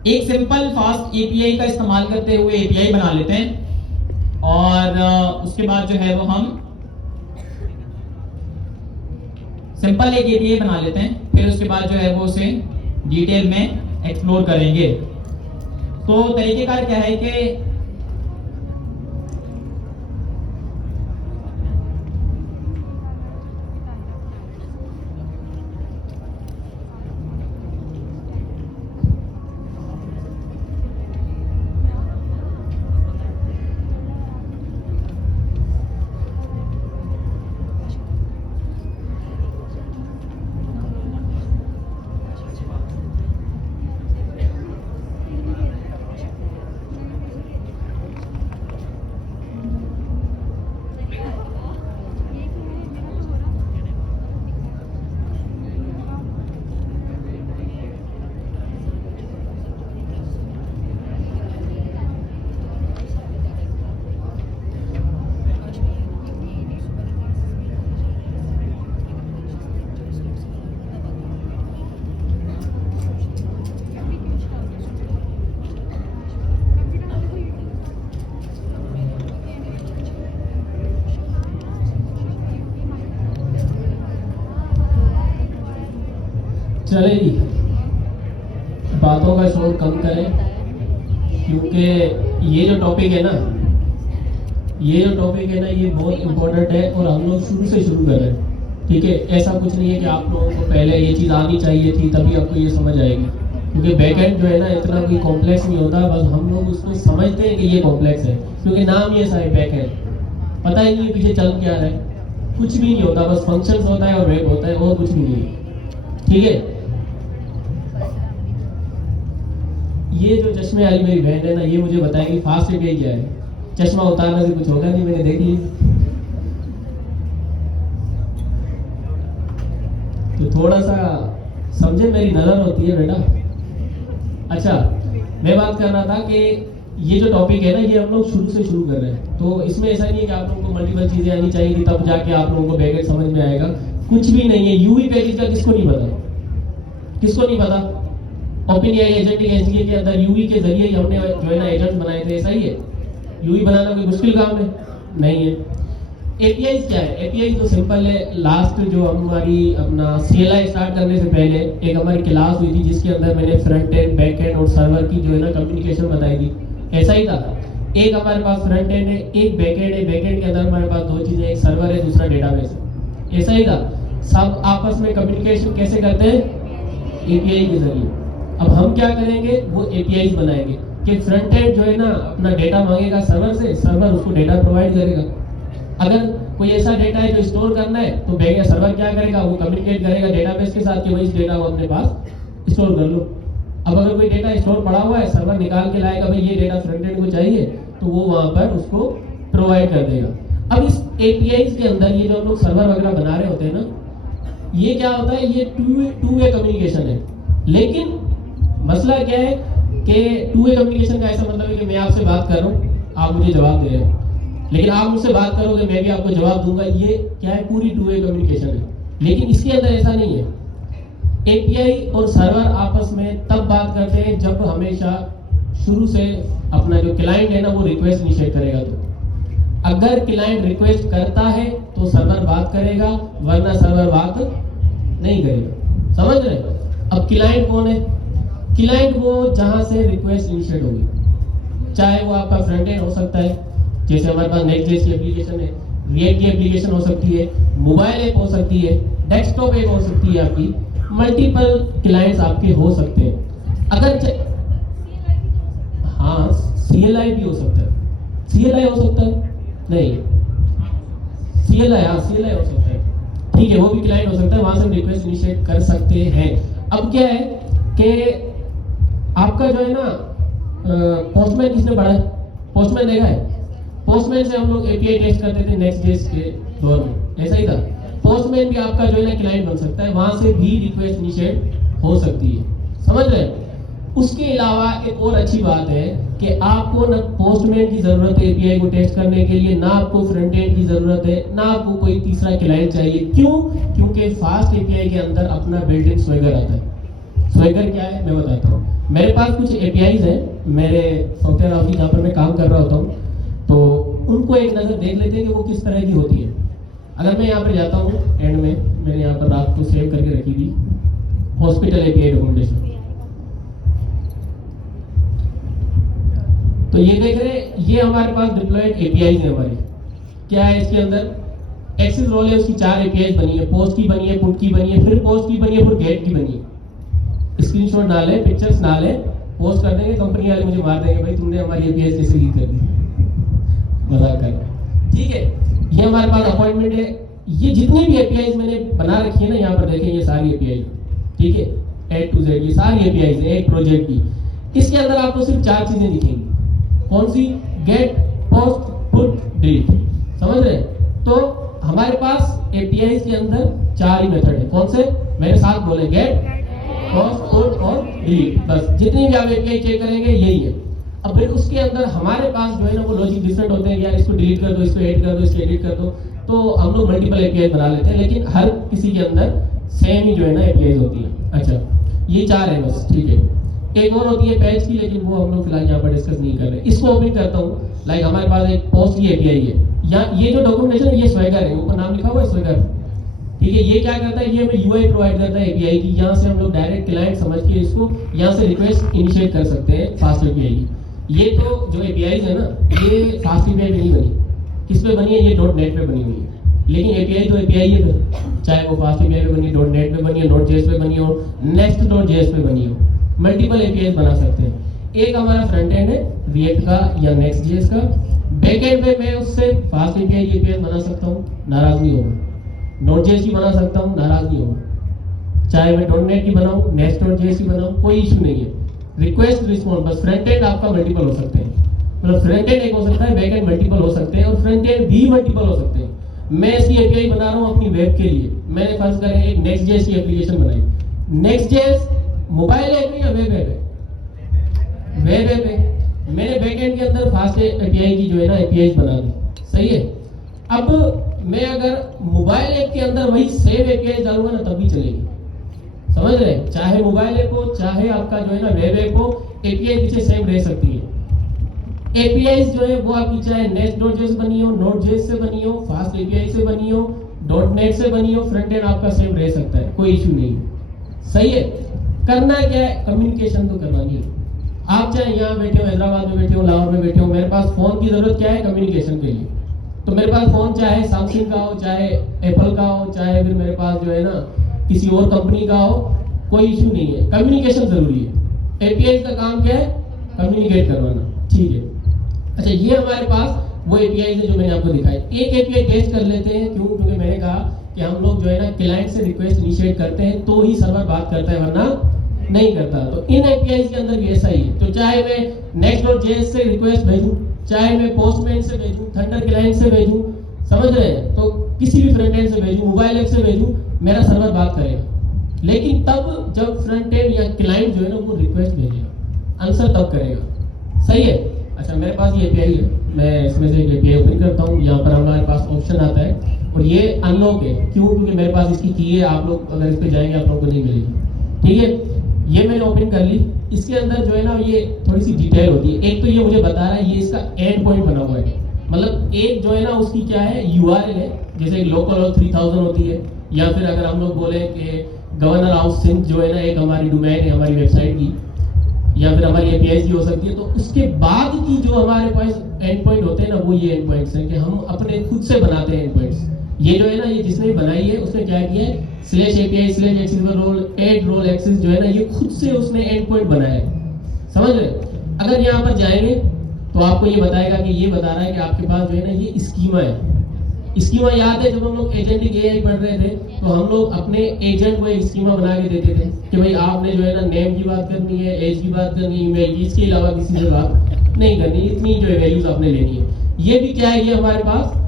एक सिंपल फास्ट एपीआई का इस्तेमाल करते हुए एपीआई बना लेते हैं और उसके बाद जो है वो हम सिंपल एक एपीआई बना लेते हैं, फिर उसके बाद जो है वो उसे डिटेल में एक्सप्लोर करेंगे। तो तरीकेकार क्या है कि चलेगी, बातों का शोर कम करें, क्योंकि ये जो टॉपिक है ना ये बहुत इम्पोर्टेंट है और हम लोग शुरू से शुरू कर रहे हैं। ठीक है, ऐसा कुछ नहीं है कि आप लोगों को पहले ये चीज़ आनी चाहिए थी तभी आपको ये समझ आएगी, क्योंकि बैकएंड जो है ना इतना कोई कॉम्प्लेक्स नहीं होता, बस हम लोग उसको समझते हैं कि ये कॉम्प्लेक्स है क्योंकि नाम ये सा है बैकएंड। पता ही नहीं है पीछे चल क्या रहा है, कुछ भी नहीं होता, बस फंक्शंस होता है और वेब होता है और कुछ भी नहीं है। ठीक है, ये जो चश्मे वाली मेरी बहन है ना, ये मुझे बताएगी फास्ट एपीआई क्या है। चश्मा उतारने से कुछ होगा नहीं, मैंने देख ली। तो थोड़ा सा समझे, मेरी नजर होती है बेटा। अच्छा, मैं बात कर रहा था कि ये जो टॉपिक है ना ये हम लोग शुरू से शुरू कर रहे हैं, तो इसमें ऐसा नहीं है कि आप लोगों को मल्टीपल चीजें आनी चाहिए थी तब जाके आप लोगों को बैकएंड समझ में आएगा, कुछ भी नहीं है। यूवी पैकेज का किसको नहीं पता, किसको नहीं पता? ओपनएआई एजेंटिक एसडीके के अंदर यूवी के जरिए ही हमने जो है ना एजेंट्स बनाए थे, ऐसा ही है। यूवी बनाना कोई मुश्किल काम है नहीं है। एपीआई क्या है? एपीआई तो सिंपल है। लास्ट जो हमारी अपना सीएलआई स्टार्ट करने से पहले एक हमारी क्लास हुई थी जिसके अंदर मैंने फ्रंट एंड बैक एंड और सर्वर की जो है ना कम्युनिकेशन बताई थी, ऐसा ही था। एक हमारे पास फ्रंट एंड है, एक बैक एंड है। बैक एंड के अंदर हमारे पास दो चीजें, एक सर्वर है, दूसरा डेटाबेस है, ऐसा ही था। सब आपस में कम्युनिकेशन कैसे करते हैं? एपीआई के जरिए। अब हम क्या करेंगे, वो एपीआई बनाएंगे कि फ्रंट एंड जो है ना अपना डेटा मांगेगा सर्वर से, सर्वर उसको डेटा प्रोवाइड करेगा। अगर कोई ऐसा डेटा है जो स्टोर करना है तो बैक सर्वर क्या करेगा, वो कम्युनिकेट करेगा डेटाबेस के साथ कि भाई इस डेटा को अपने पास स्टोर कर लो। अब अगर कोई डेटा स्टोर पड़ा हुआ है, सर्वर निकाल के लाएगा भाई ये डेटा फ्रंट एंड को चाहिए, तो वो वहां पर उसको प्रोवाइड कर देगा। अब इस एपीआई के अंदर ये जो हम लोग सर्वर वगैरह बना रहे होते हैं ना, ये क्या होता है, ये टू वे कम्युनिकेशन है। लेकिन मसला क्या है कि टू वे कम्युनिकेशन का ऐसा मतलब है कि मैं आपसे बात कर रहा हूँ, आप मुझे जवाब दे रहे हैं, लेकिन आप मुझसे बात करोगे मैं भी आपको जवाब दूंगा। ये क्या है, पूरी टू वे कम्युनिकेशन है। लेकिन इसके अंदर ऐसा नहीं है। एपीआई और सर्वर आपस में तब बात करते हैं जब हमेशा शुरू से अपना जो क्लाइंट है ना वो रिक्वेस्ट इनिशिएट करेगा। तो अगर क्लाइंट रिक्वेस्ट करता है तो सर्वर बात करेगा, वरना सर्वर बात नहीं करेगा। समझ रहे? अब क्लाइंट कौन है? क्लाइंट वो जहां से रिक्वेस्ट इनिशिएट होगी, चाहे वो आपका फ्रंट एंड हो सकता है, जैसे हमारे पास नेक्स्ट.जेएस की एप्लीकेशन है, रिएक्ट की एप्लीकेशन हो सकती है, मोबाइल ऐप हो सकती है, डेस्कटॉप ऐप हो सकती है, आपकी मल्टीपल क्लाइंट्स आपके हो सकते हैं। अगर हाँ सीएलआई भी हो सकता है, सीएलआई हो सकता है नहीं, सीएलआई हाँ सीएलआई हो सकता है, ठीक है, वो भी क्लाइंट हो सकता है, वहां से रिक्वेस्ट इनिशिएट कर सकते हैं। अब क्या है, कि आपका जो है ना पोस्टमैन किसने पढ़ा है? पोस्टमैन देखा है? पोस्टमैन से हम लोग एपीआई टेस्ट करते थे नेक्स्ट.जेएस के दौर में, ऐसा ही था। पोस्टमैन भी आपका जो है ना क्लाइंट बन सकता है, वहां से भी रिक्वेस्ट इनिशिएट हो सकती है, समझ रहे हैं? उसके अलावा एक और अच्छी बात है कि आपको ना पोस्टमैन की जरूरत है एपीआई को टेस्ट करने के लिए, ना आपको फ्रंट एंड की जरूरत है, ना आपको कोई तीसरा क्लाइंट चाहिए। क्यों? क्योंकि फास्ट एपीआई के अंदर अपना बिल्ट इन स्वेगर आता है। स्वेगर क्या है मैं बताता हूँ। मेरे पास कुछ एपीआईज हैं मेरे सॉफ्टवेयर हाउस जहाँ पर मैं काम कर रहा होता हूँ, तो उनको एक नज़र देख लेते हैं कि वो किस तरह की होती है। अगर मैं यहाँ पर जाता हूँ एंड में, मैंने यहाँ पर रात को सेव करके रखी थी हॉस्पिटल एपीआई डॉक्यूमेंटेशन, तो ये देख रहे हैं, ये हमारे पास डिप्लॉयड एपीआई है हमारी। क्या है इसके अंदर? एक्सेस रोल है, उसकी 4 एपीआई बनी है, पोस्ट की बनी है, पुट की बनी है, फिर पोस्ट की बनी है, फिर गेट की बनी है। स्क्रीनशॉट ना ले, पिक्चर्स ना ले, पोस्ट कर देंगे, कंपनी वाले मुझे मार देंगे, भाई तुमने हमारी एपीआई कैसे लीक कर दी, मजाक कर रहा है। ठीक है, ये हमारे पास अपॉइंटमेंट है। ये जितनी भी एपीआई मैंने बना रखी है ना, यहाँ पर देखें ये सारी एपीआई, ठीक है, A to Z ये सारी एपीआई है एक प्रोजेक्ट की। इसके अंदर आपको सिर्फ 4 चीजें दिखेंगी। कौन सी? Get, post, put, delete. समझ रहे? तो हमारे पास एपीआई के अंदर 4 ही मेथड है। कौन से? मेरे साथ बोले, गेट, पोस्ट, पुट और डिलीट। बस जितनी भी आप एपीआई चेक करेंगे यही है। अब फिर उसके अंदर हमारे पास जो है ना वो लॉजिक डिफरेंट होते हैं, यार इसको डिलीट कर दो, इसको ऐड कर दो, इसको एडिट कर दो, तो हम लोग मल्टीपल एपीआई बना लेते हैं, लेकिन हर किसी के अंदर सेम ही जो है ना एपीआई होती है। अच्छा, ये 4 है बस, ठीक है। एक और होती है पेज की, लेकिन वो हम लोग फिलहाल यहाँ पर डिस्कस नहीं कर रहे। इसको ओपन करता हूँ। लाइक हमारे पास एक पोस्ट की एपीआई है, या ये जो डॉक्यूमेंटेशन है ये स्वेगर है, ऊपर नाम लिखा हुआ है स्वेगर, ठीक है। ये क्या करता है? ये हमें यूआई प्रोवाइड करता है एपीआई की, यहाँ से हम लोग डायरेक्ट क्लाइंट समझ के इसको यहाँ से रिक्वेस्ट इनिशिएट कर सकते हैं फास्ट एपीआई की। ये तो जो एपीआई है ना, ये फास्ट एपीआई नहीं बनी, किस पे बनी है? ये .NET पे बनी हुई है। लेकिन एपीआई तो एपीआई है फिर, चाहे वो फास्ट एपीआई पे बनी, .NET पे बनी है, Node.js पे बनी हो, Next.js पे बनी हो, मल्टीपल एपीआई बना सकते हैं। एक हमारा फ्रंट एंड है रिएक्ट का या Next.js का, बैक एंड पे मैं उससे फास्ट एपीआई बना सकता हूँ, नाराज नहीं होगा। Node.js की बना सकता हूँ, नाराज नहीं होगा। चाहे मैं .NET की बनाऊँ, Next.js की बनाऊँ, कोई इशू नहीं है। रिक्वेस्ट रिस्पॉन्स, बस फ्रंट एंड आपका मल्टीपल हो सकते हैं, मतलब फ्रंट एंड एक हो सकता है, बैक एंड मल्टीपल हो सकते हैं, और फ्रंट एंड भी मल्टीपल हो सकते हैं। मैं इसकी एपीआई बना रहा हूँ अपनी वेब के लिए। मैंने फर्ज करें एक Next.js की एप्लीकेशन बनाई। Next.js मोबाइल ऐप है या वेब ऐप है? वेब ऐप है। मैंने बैकएंड के अंदर फास्ट एपीआई की जो है ना एपीआई बना दी, सही है। अब मैं अगर मोबाइल ऐप के अंदर वही सेम एपीआई डालूंगा ना, तब भी चलेगी। समझ रहे? चाहे मोबाइल ऐप हो, चाहे आपका जो है ना वेब ऐप हो, एपीआई पीछे सेम रह सकती है। एपीआई जो है वो आपकी चाहे Next.js बनी हो, Node.js से बनी हो, फास्ट एपीआई से बनी हो, .NET से बनी हो, फ्रंट एंड आपका सेम रह सकता है, कोई इशू नहीं है। सही है। करना क्या है? कम्युनिकेशन तो करना नहीं है। आप चाहे यहाँ बैठे हो, हैदराबाद में बैठे हो, लाहौर में बैठे हो, मेरे पास फोन की जरूरत क्या है? कम्युनिकेशन के लिए। तो मेरे पास फोन चाहे सैमसंग का हो, चाहे एप्पल का हो, चाहे फिर मेरे पास जो है ना किसी और कंपनी का हो, कोई इशू नहीं है। कम्युनिकेशन जरूरी है। एपीआई का काम क्या है? कम्युनिकेट करवाना, ठीक है। अच्छा, ये हमारे पास वो एपीआई है जो मैंने आपको दिखाई। एक एपीआई टेस्ट कर लेते हैं, क्यों? क्योंकि मैंने कहा कि हम लोग जो है ना क्लाइंट से रिक्वेस्ट इनिशिएट करते हैं तो ही सर्वर बात करता है, वरना नहीं करता। तो इन एपीआई के अंदर भी ऐसा ही है। तो चाहे मैं Next.js से रिक्वेस्ट भेजूं, चाहे मैं पोस्टमैन से भेजूं, थंडर क्लाइंट से भेजूं, समझ रहे हैं, तो किसी भी फ्रंट एंड से भेजूं, मोबाइल ऐप से भेजूं, मेरा सर्वर बात करेगा। लेकिन तब जब फ्रंट एंड या क्लाइंट जो है ना वो रिक्वेस्ट भेजेगा, आंसर तब करेगा। सही है। अच्छा, मेरे पास ये एपीआई है, मैं इसमें से एक एपीआई ओपन करता हूँ। यहाँ पर हमारे पास ऑप्शन आता है और ये अनलॉक है। क्यों? क्योंकि मेरे पास इसकी की है, आप लोग अगर इस पे जाएंगे आप लोगों को नहीं मिलेगी, ठीक है। ये मैंने ओपन कर ली। इसके अंदर जो है ना ये थोड़ी सी डिटेल होती है। एक तो ये मुझे बता रहा है, ये इसका एंड पॉइंट बना हुआ है, मतलब एक जो है ना उसकी क्या है, यूआरएल है। जैसे लोकल और 3000 होती है, या फिर अगर हम लोग बोले कि गवर्नर हाउस सिंध जो है ना एक हमारी डोमेन है हमारी वेबसाइट की, या फिर हमारी एपीआई की हो सकती है। तो उसके बाद की जो हमारे पास एंड पॉइंट होते हैं ना, वो ये एंड पॉइंट्स हैं कि हम अपने खुद से बनाते हैं एंड पॉइंट्स। ये जो है ना, ये जिसने बनाई है उसने क्या किया है, /API/accessible add role access जो है ना, ये खुद से उसने एंड पॉइंट बनाया है। समझ रहे? अगर यहाँ पर जाएंगे तो आपको ये बताएगा कि ये बता रहा है कि आपके पास जो है ना ये स्कीमा है, स्कीमा याद है जब हम लोग एजेंटिक एआई पढ़ रहे थे तो हम लोग अपने एजेंट को एक स्कीमा बना के देते थे कि भाई आपने जो है ना नेम की बात करनी है, एज की बात करनी है, ईमेल की, इसके अलावा किसी से बात नहीं करनी, इतनी जो है वैल्यूज आपने लेनी है। ये भी क्या है, ये हमारे पास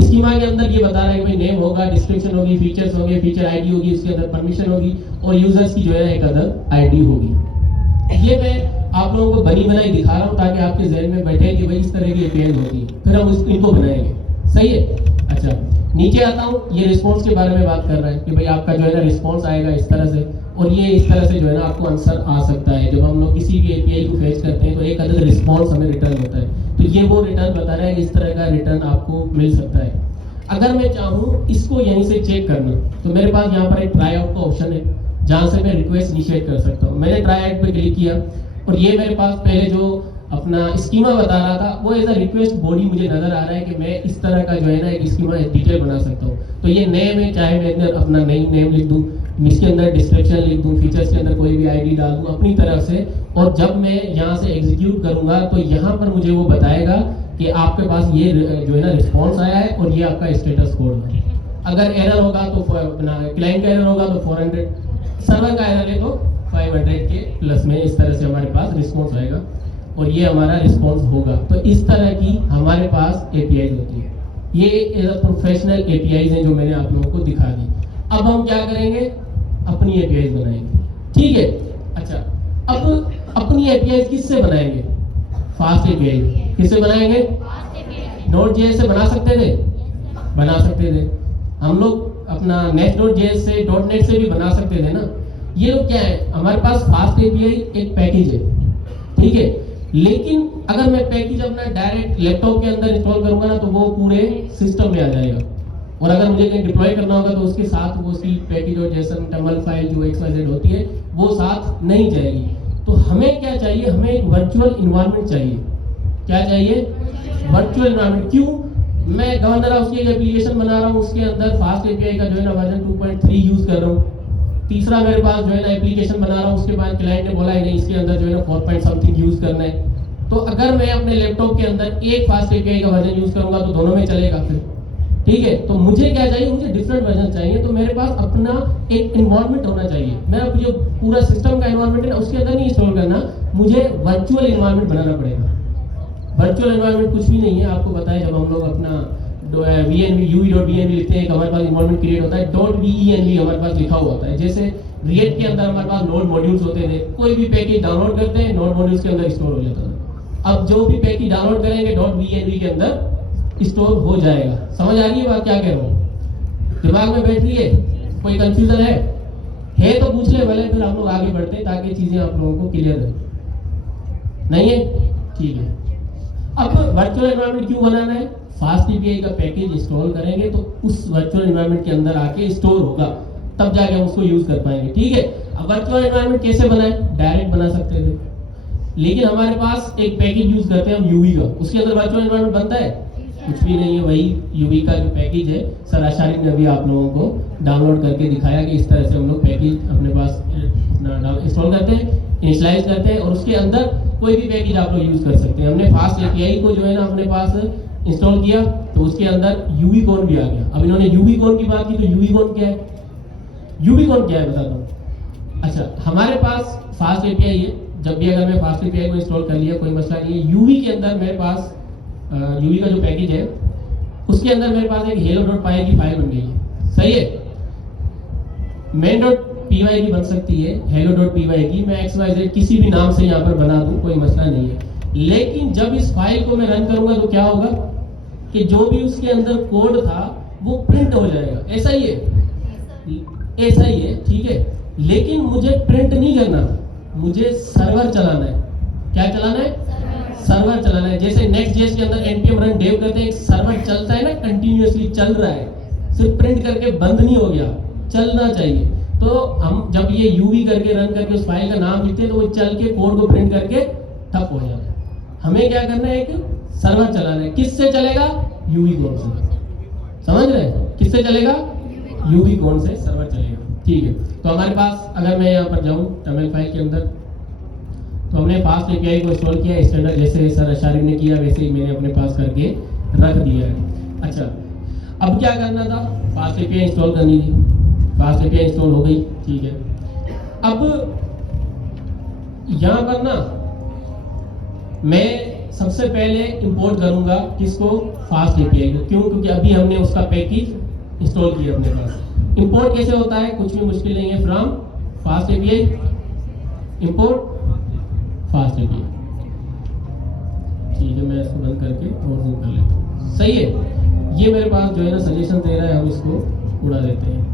स्कीमा के अंदर ये बता रहा है कि भाई नेम होगा, डिस्क्रिप्शन होगी, फीचर्स होंगे, फीचर आईडी होगी, उसके अंदर परमिशन होगी और यूजर्स की जो है एक अदर आईडी होगी। ये मैं आप लोगों को बनी बनाई दिखा रहा हूँ ताकि आपके जहन में बैठे कि भाई इस तरह की एपीआई होती है, फिर हम इनको बनाएंगे। सही है। अच्छा, नीचे आता हूँ, ये रिस्पॉन्स के बारे में बात कर रहा है कि भाई आपका जो है ना रिस्पॉन्स आएगा इस तरह से और ये इस तरह से जो है ना आपको आंसर आ सकता है। जब हम लोग किसी भी एपीआई को फेच करते हैं तो एक अदर रिस्पॉन्स हमें रिटर्न होता है, तो ये वो रिटर्न बता रहा है कि इस तरह का रिटर्न आपको मिल सकता है। अगर मैं चाहूँ इसको यहीं से चेक करना तो मेरे पास यहाँ पर एक ट्राई आउट का ऑप्शन है जहाँ से मैं रिक्वेस्ट इनिशिएट कर सकता हूँ। मैंने ट्राई आउट पे क्लिक किया और ये मेरे पास पहले जो अपना स्कीमा बता रहा था वो एज अ रिक्वेस्ट बॉडी मुझे नजर आ रहा है कि मैं इस तरह का जो है ना एक स्कीमा डिटेल बना सकता हूँ। तो ये नेम है, चाहे मैं अंदर अपना नई नेम लिख दूँ, इसके अंदर डिस्क्रिप्शन लिख दूँ, फीचर्स के अंदर कोई भी आईडी डाल दूँ अपनी तरफ से, और जब मैं यहाँ से एग्जीक्यूट करूंगा तो यहाँ पर मुझे वो बताएगा कि आपके पास ये जो है ना रिस्पॉन्स आया है और ये आपका स्टेटस कोड है। अगर एरर होगा तो क्लाइंट का एरर होगा तो 400, सर्वर का एरर है तो 500 के प्लस में इस तरह से हमारे पास रिस्पॉन्स आएगा और ये हमारा रिस्पॉन्स होगा। तो इस तरह की हमारे पास एपीआईज होती है। ये एज अ प्रोफेशनल एपीआईज हैं जो मैंने आप लोगों को दिखा दी। अब हम क्या करेंगे, अपनी एपीआईज बनाएंगे। ठीक है। अच्छा, अब अपनी एपीआईज किससे बनाएंगे? फास्ट एपीआई किससे बनाएंगे? Node.js से बना सकते थे, बना सकते थे। हम लोग अपना Next.js से .NET से भी बना सकते थे ना। ये लोग क्या है, हमारे पास फास्ट एपीआई एक पैकेज है, ठीक है। लेकिन अगर मैं पैकेज अपना डायरेक्ट लैपटॉप के अंदर इंस्टॉल करूंगा ना तो वो पूरे सिस्टम में आ जाएगा, और अगर मुझे कहीं डिप्लॉय करना होगा तो उसके साथ वो उसकी पैकेज और जेसन टमल फाइल जो XYZ होती है वो साथ नहीं जाएगी। तो हमें क्या चाहिए, हमें एक वर्चुअल इन्वायरमेंट चाहिए। क्या चाहिए? Virtual environment. क्यों? मैं गवर्नर हाउस की एक एप्लीकेशन बना रहा हूँ, उसके अंदर फास्ट एपीआई का जो है ना वर्जन 2.3 यूज कर रहा हूँ। तीसरा मेरे पास जो है ना एप्लीकेशन बना रहा हूँ, उसके बाद क्लाइंट ने बोला है नहीं इसके अंदर जो है ना 4 something यूज करना है। तो अगर मैं अपने लैपटॉप के अंदर एक फास्ट एपीआई का वर्जन यूज करूंगा तो दोनों में चलेगा फिर। ठीक है। तो मुझे क्या चाहिए, मुझे डिफरेंट वर्जन चाहिए। तो मेरे पास अपना एक एनवायरनमेंट होना चाहिए। मेरा जो पूरा सिस्टम का एनवायरनमेंट है ना उसके अंदर नहीं इंस्टॉल करना, मुझे वर्चुअल एनवायरनमेंट बनाना पड़ेगा। वर्चुअल एनवायरनमेंट कुछ भी नहीं है, आपको बताया जब हम लोग अपना ui.dnv लिखते हैं हमारे पास एनवायरनमेंट क्रिएट होता है। .venv हमारे पास लिखा हुआ होता है। जैसे रिएक्ट के अंदर हमारे पास नोड मॉड्यूल्स होते थे, कोई भी पैकेज डाउनलोड करते हैं नोड मॉड्यूल्स के अंदर स्टोर हो जाता है। अब जो भी पैकेज डाउनलोड करेंगे .venv के अंदर स्टोर हो जाएगा। समझ आ रही है बात क्या कह रहा हूँ? दिमाग में बैठ रही है? कोई कंफ्यूजन है तो पूछ ले भले, फिर हम लोग आगे बढ़ते हैं ताकि चीजें आप लोगों को क्लियर रहे। नहीं है? ठीक है। अब वर्चुअल एनवायरनमेंट क्यों बनाना है? फास्ट एपीआई का पैकेज इंस्टॉल करेंगे तो उस वर्चुअल एनवायरनमेंट के अंदर आके स्टोर होगा, तब जाके हम उसको यूज कर पाएंगे। ठीक है। अब वर्चुअल एनवायरनमेंट कैसे बनाए? डायरेक्ट बना सकते थे, लेकिन हमारे पास एक पैकेज यूज करते हैं हम यूवी का, उसके अंदर वर्चुअल एनवायरनमेंट बनता है? कुछ भी नहीं है। वही यूवी का जो पैकेज है सर आशारी ने अभी आप लोगों को डाउनलोड करके दिखाया कि इस तरह से हम लोग पैकेज अपने पास इंस्टॉल करते हैं, इनिशियलाइज करते हैं और उसके अंदर कोई भी पैकेज आप लोग यूज कर सकते हैं। हमने फास्ट एपीआई को जो है ना अपने पास इंस्टॉल किया तो उसके अंदर यूवीकॉन भी आ गया। अब इन्होंने यूवीकॉन की बात की तो यूवीकॉन क्या है? यूवीकॉन क्या है बताता हूँ। अच्छा, हमारे पास फास्ट एपीआई है। जब भी अगर मैं फास्ट एपीआई को इंस्टॉल कर लिया कोई मसला नहीं है। यूवी के अंदर मेरे पास यूवी का जो पैकेज है उसके अंदर मेरे पास एक hello.py की फाइल बन गई है। सही है। main.py की बन सकती है, hello.py की मैं XYZ किसी भी नाम से यहाँ पर बना दूं, कोई मसला नहीं है। लेकिन जब इस फाइल को मैं रन करूंगा तो क्या होगा कि जो भी उसके अंदर कोड था वो प्रिंट हो जाएगा। ऐसा ही है, ऐसा ही है। ठीक है। लेकिन मुझे प्रिंट नहीं करना, मुझे सर्वर चलाना है। क्या चलाना है? सर्वर चलाना है। जैसे Next.js के अंदर npm run dev करते हैं, एक सर्वर चलता है ना, कंटिन्यूअसली चल रहा है, सिर्फ प्रिंट करके बंद नहीं हो गया, चलना चाहिए। तो हम जब ये यूवी करके रन करके उस फाइल का नाम लिखते हैं तो वो चल के कोड को प्रिंट करके ठप हो जाता है। हमें क्या करना है? एक सर्वर चलाना है। किससे चलेगा? यूवीकॉन से। समझ रहे हैं? किससे चलेगा? यूवीकॉन से सर्वर चलेगा। ठीक है। तो हमारे पास अगर मैं यहाँ पर जाऊँ टर्मिनल फाइल के अंदर तो हमने फास्ट एपीआई को इंस्टॉल किया स्टैंडर्ड, जैसे सर अशारिफ ने किया वैसे ही मैंने अपने पास करके रख दिया है। अच्छा, अब क्या करना था, फास्ट एपीआई इंस्टॉल करनी थी, फास्ट एपीआई इंस्टॉल हो गई, ठीक है। अब यहां पर ना मैं सबसे पहले इंपोर्ट करूंगा किसको, फास्ट एपीआई को। क्यों? क्योंकि अभी हमने उसका पैकेज इंस्टॉल किया अपने पास। इंपोर्ट कैसे होता है, कुछ भी मुश्किल नहीं है, from fast API import fast API. ठीक है, मैं इसको बंद करके और जूम कर लेता हूँ। सही है, ये मेरे पास जो है ना सजेशन दे रहा है, हम इसको उड़ा देते हैं।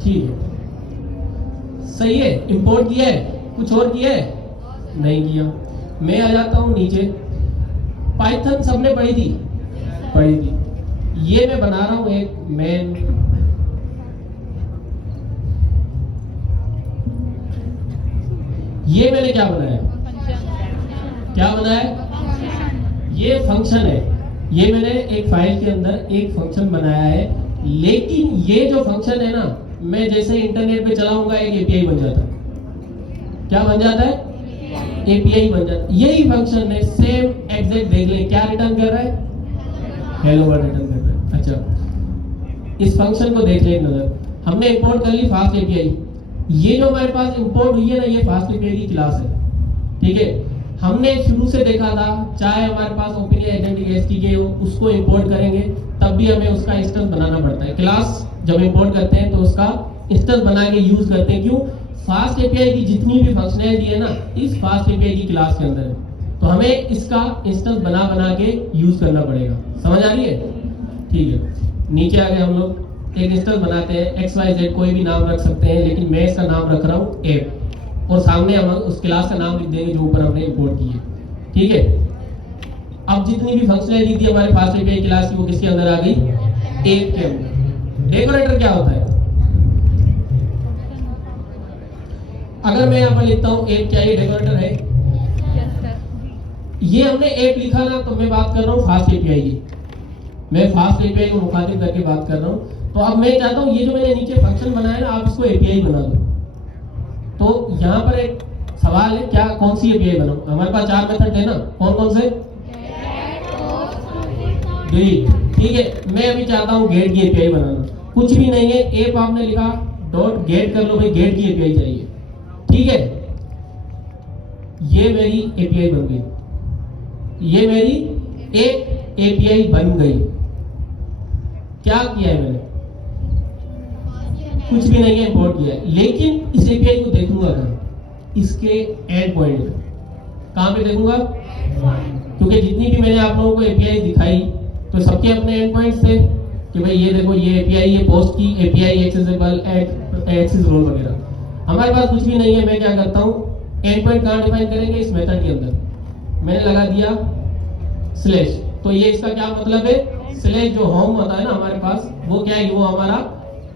ठीक है, सही है, इंपोर्ट किया है, कुछ और किया है नहीं किया। मैं आ जाता हूं नीचे, पाइथन सबने पढ़ी थी, पढ़ी थी। ये मैं बना रहा हूं एक मेन, ये मैंने क्या बनाया, क्या बनाया, ये फंक्शन है। ये मैंने एक फाइल के अंदर एक फंक्शन बनाया है, लेकिन ये जो फंक्शन है ना, मैं जैसे इंटरनेट पे चलाऊंगा एक एपीआई बन जाता है। क्या बन जाता है, एपीआई बन जाता है। यही फंक्शन है, सेम एग्जैक्ट। देख लें क्या रिटर्न कर रहा है, हेलो वर्ल्ड रिटर्न कर रहा है। अच्छा, इस फंक्शन को देख लें एक नजर। हमने इंपोर्ट कर ली फास्ट एपीआई। ये जो हमारे पास इंपोर्ट हुई है ना, ये फास्ट एपीआई की क्लास है, ठीक है। हमने शुरू से देखा था, चाहे हमारे पास ओपन आइडेंटिटी एसटीके हो, उसको इंपोर्ट करेंगे तब भी हमें उसका इंस्टेंस बनाना पड़ता है। क्लास जब इंपोर्ट करते हैं तो उसका इंस्टेंस बना के यूज करते हैं। क्यों? फास्ट एपीआई की जितनी भी फंक्शनैलिटी है ना, इस फास्ट एपीआई की क्लास के अंदर है, तो हमें इसका इंस्टेंस बना बना के यूज करना पड़ेगा। समझ आ रही है? ठीक है, नीचे आ गए हम लोग, एक इंस्टेंस बनाते हैं, XYZ कोई भी नाम रख सकते हैं, लेकिन मैं इसका नाम रख रहा हूँ ऐप, और सामने हम उस क्लास का नाम लिख देंगे जो ऊपर हमने इंपोर्ट की है, ठीक है। अब जितनी भी फंक्शनैलिटी थी हमारे फास्ट एपीआई क्लास की, वो किसके अंदर आ गई, ऐप के अंदर। डेकोरेटर क्या होता है, अगर मैं यहाँ पर लिखता हूँ ऐप, क्या ये डेकोरेटर है? ये हमने ऐप लिखा ना, तो मैं बात कर रहा हूँ फास्ट एपीआई की, मैं फास्ट एपीआई को मुखातिब करके बात कर रहा हूँ। तो अब मैं चाहता हूँ ये जो मैंने नीचे फंक्शन बनाया ना, आप इसको एपीआई बना दो। तो यहाँ पर एक सवाल है, क्या कौन सी एपीआई बनाऊं? हमारे पास 4 मेथड है ना, कौन कौन से? गेट, ठीक है। मैं अभी चाहता हूँ गेट की एपीआई बनाना। कुछ भी नहीं है, ऐप आपने लिखा, डॉट गेट कर लो भाई, गेट की एपीआई चाहिए, ठीक है। ये मेरी एपीआई बन गई, ये मेरी एक एपीआई बन गई। क्या किया है मैंने? कुछ भी नहीं है, इंपोर्ट किया है। लेकिन इस एपीआई को देखूंगा कहाँ? इसके एंड पॉइंट पे। कहां पे देखूंगा? क्योंकि जितनी भी मैंने आप लोगों को एपीआई दिखाई, तो सबके अपने एंड पॉइंट्स थे कि भाई ये देखो, ये एपीआई, ये पोस्ट की एपीआई, एक्सेसिबल, एक्सेस रोल वगैरह। हमारे पास कुछ भी नहीं है। मैं क्या करता हूँ, एंड पॉइंट कहां डिफाइन करेंगे? इस मेथड के अंदर मैंने लगा दिया स्लैश। तो ये इसका क्या मतलब है? स्लैश जो होम होता है ना हमारे पास, वो क्या है, वो हमारा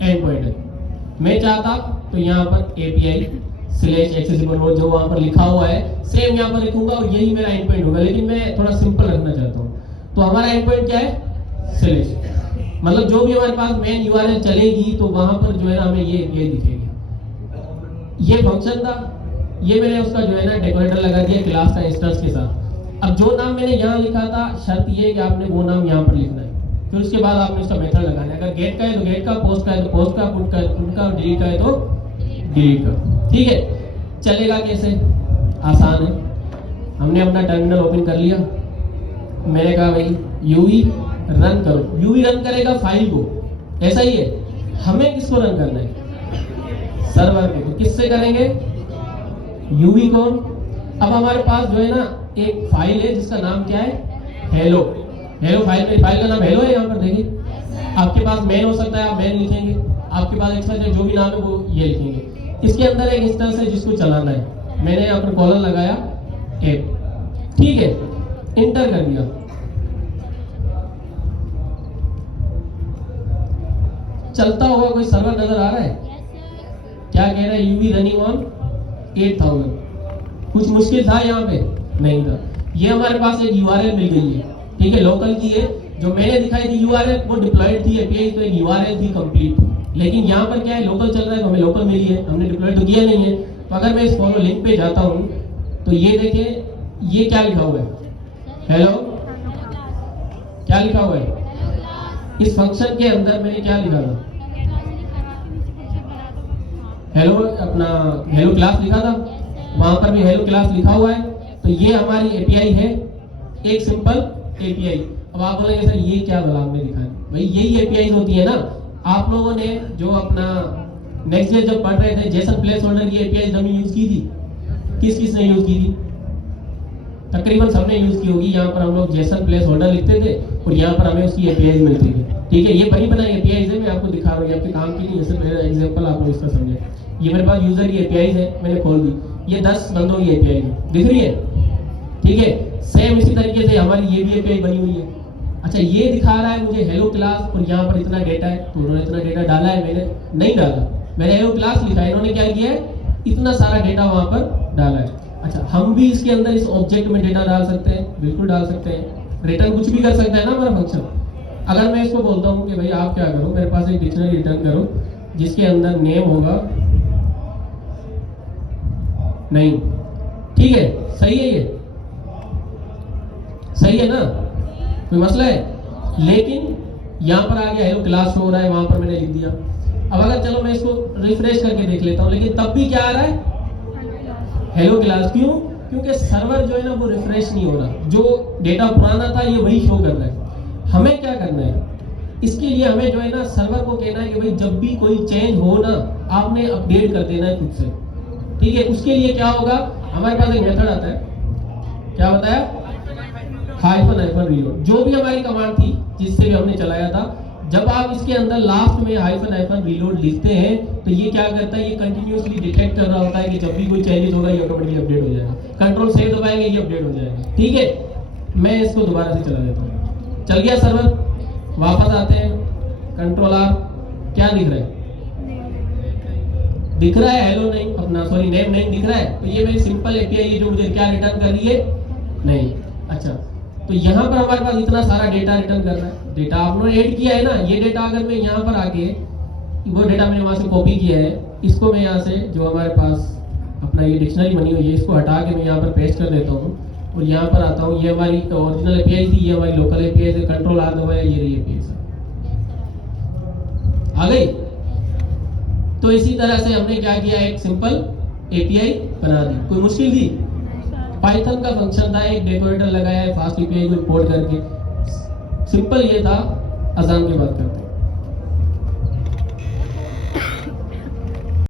एंड पॉइंट है। मैं चाहता तो यहाँ पर एपीआई स्लैश एक्सेसिबल रोल जो वहां पर लिखा हुआ है, सेम यहाँ पर लिखूंगा और यही मेरा एंड पॉइंट होगा। लेकिन मैं थोड़ा सिंपल रखना चाहता हूँ, तो हमारा एंड पॉइंट क्या है? स्लैश। मतलब जो भी हमारे पास मेन यूआरएल चलेगी, तो वहां पर जो है ना हमें ये एपीआई दिखेगी। ये फंक्शन था, ये मैंने उसका जो है ना डेकोरेटर लगा दिया क्लास का इंस्टेंस के साथ। अब जो नाम मैंने यहाँ लिखा था, शर्त ये है कि आपने वो नाम यहाँ पर लिखना है। फिर उसके बाद आपने उसका मेथड लगाना है। अगर गेट का है तो गेट का, पोस्ट का है तो पोस्ट का, पुट का है तो पुट का, डिलीट का है तो डिलीट का, ठीक है। चलेगा कैसे? आसान है। हमने अपना टर्मिनल ओपन कर लिया, मैंने कहा भाई यूवी रन करो। यूवी रन करेगा फाइल को, ऐसा ही है। हमें किसको रन करना है? सर्वर को। तो किससे करेंगे? यूवी कौन? अब हमारे पास जो है ना एक फाइल है जिसका नाम क्या है? हेलो। हेलो फाइल में, फाइल का नाम हेलो है। यहाँ पर देखिए, आपके पास मैन हो सकता है, आप मैन लिखेंगे। आपके पास एक्सप्रेस जो भी नाम है वो ये लिखेंगे। इसके अंदर एक इंस्टेंस है जिसको चलाना है। मैंने यहाँ पर कॉलम लगाया ऐप, ठीक है, इंटर कर दिया। चलता होगा, कोई सर्वर नजर आ रहा है? क्या कह रहा है? UV running on 8000। कुछ मुश्किल था यहाँ पे? नहीं था। ये हमारे पास एक यूआरएल मिल गई है, ठीक है, लोकल की है। जो मैंने दिखाई थी यूआरएल वो डिप्लॉयड थी, एपीआई तो एक यूआरएल थी कंप्लीट। लेकिन यहाँ पर क्या है, लोकल चल रहा है तो हमें लोकल मिली है, हमने डिप्लॉय तो किया नहीं है। तो अगर मैं इस फॉलो लिंक पे जाता हूँ तो ये देखें, ये क्या लिखा हुआ है, हेलो, क्या लिखा हुआ है इस फंक्शन के अंदर, मैंने क्या लिखा था, हेलो, अपना हेलो क्लास लिखा था, वहां पर भी हेलो क्लास लिखा हुआ है। तो ये हमारी एपीआई है, एक सिंपल एपीआई। अब आप बोलेंगे सर ये क्या बोला आपने लिखा है, भाई यही एपीआई होती है ना। आप लोगों ने जो अपना नेक्स्ट डे जब पढ़ रहे थे जेसन प्लेस होल्डर की एपीआई डमी यूज की थी, किस किस ने यूज की थी, तकरीबन सबने यूज की होगी। यहाँ पर हम लोग जेसन प्लेस होल्डर लिखते थे और यहाँ पर हमें उसकी एपीआई मिलती थी। ठीक है, ये बनी बनाई एपीआई है, मैं आपको दिखा रहा हूँ, ये आपके काम की नहीं है, सिर्फ मेरा एग्जांपल आप लोग इसका समझे। ये मेरे पास यूजर की एपीआई है, मैंने खोल दी, ये 10 बंदों की एपीआई है, दिख रही है। ठीक है, सेम इसी तरीके से हमारी ये भी एपीआई बनी हुई है। अच्छा, ये दिखा रहा है मुझे हेलो क्लास और यहाँ पर इतना डेटा है, तो उन्होंने इतना डेटा डाला है, मैंने नहीं डाला, मैंने हेलो क्लास लिखा है, इन्होंने क्या किया है, इतना सारा डेटा वहां पर डाला है। अच्छा, हम भी इसके अंदर इस ऑब्जेक्ट में डेटा डाल सकते हैं, बिल्कुल डाल सकते हैं, रिटर्न कुछ भी कर सकता है ना हमारा फंक्शन। अगर मैं इसको बोलता हूँ कि भाई आप क्या करो, मेरे पास एक डिक्शनरी रिटर्न करो जिसके अंदर नेम होगा, नहीं, ठीक है, सही है, ये सही है ना, कोई मसला है। लेकिन यहाँ पर आ गया हेलो क्लास हो रहा है, वहां पर मैंने लिख दिया। अब अगर चलो मैं इसको रिफ्रेश करके देख लेता हूँ, लेकिन तब भी क्या आ रहा है, हेलो क्लास। क्यों? क्योंकि सर्वर जो है ना वो रिफ्रेश नहीं हो रहा, जो डेटा पुराना था ये वही शो कर रहा है। हमें क्या करना है, इसके लिए हमें जो है ना सर्वर को कहना है कि भाई जब भी कोई चेंज हो ना आपने अपडेट कर देना है खुद से। ठीक है, उसके लिए क्या होगा, हमारे पास एक मेथड आता है, क्या बताया, हाइफन रीलोड। जो भी हमारी कमांड थी जिससे भी हमने चलाया था, जब आप इसके अंदर लास्ट में हाइफन रीलोड लिखते हैं तो ये क्या करता है, ये कंटिन्यूअसली डिटेक्ट कर रहा होता है कि जब भी कोई चेंजेस होगा ये ऑटोमेटिकली अपडेट हो जाएगा। कंट्रोल सेव दबाएंगे ये अपडेट हो जाएगा। ठीक है, मैं इसको दोबारा से चला देता हूँ, चल गया सर्वर। वापस आते हैं, कंट्रोल आर, क्या दिख रहा है, दिख रहा है हेलो नहीं, अपना सॉरी नेम नहीं दिख रहा है, तो ये मेरी सिंपल एपीआई है जो मुझे क्या रिटर्न कर रही है, नहीं। अच्छा, तो यहाँ पर हमारे पास इतना सारा डेटा रिटर्न कर रहा है, डेटा आपने ऐड किया है ना, ये डेटा अगर मैं यहाँ पर आके वो डेटा मैंने वहां से कॉपी किया है, इसको मैं यहाँ से जो हमारे पास अपना ये डिक्शनरी बनी हुई है इसको हटा के मैं यहाँ पर पेस्ट कर देता हूँ और यहाँ पर आता हूँ। ये हमारी ओरिजिनल एपीआई थी, ये हमारी लोकल एपीआई से, कंट्रोल आर दबाया, ये रही एपीआई आ गई। तो इसी तरह से हमने क्या किया, एक सिंपल एपीआई बना दी, कोई मुश्किल थी। पाइथन का फंक्शन था, एक डेकोरेटर लगाया है फास्ट एपीआई को इंपोर्ट करके, सिंपल ये था। अजान की बात करते हैं।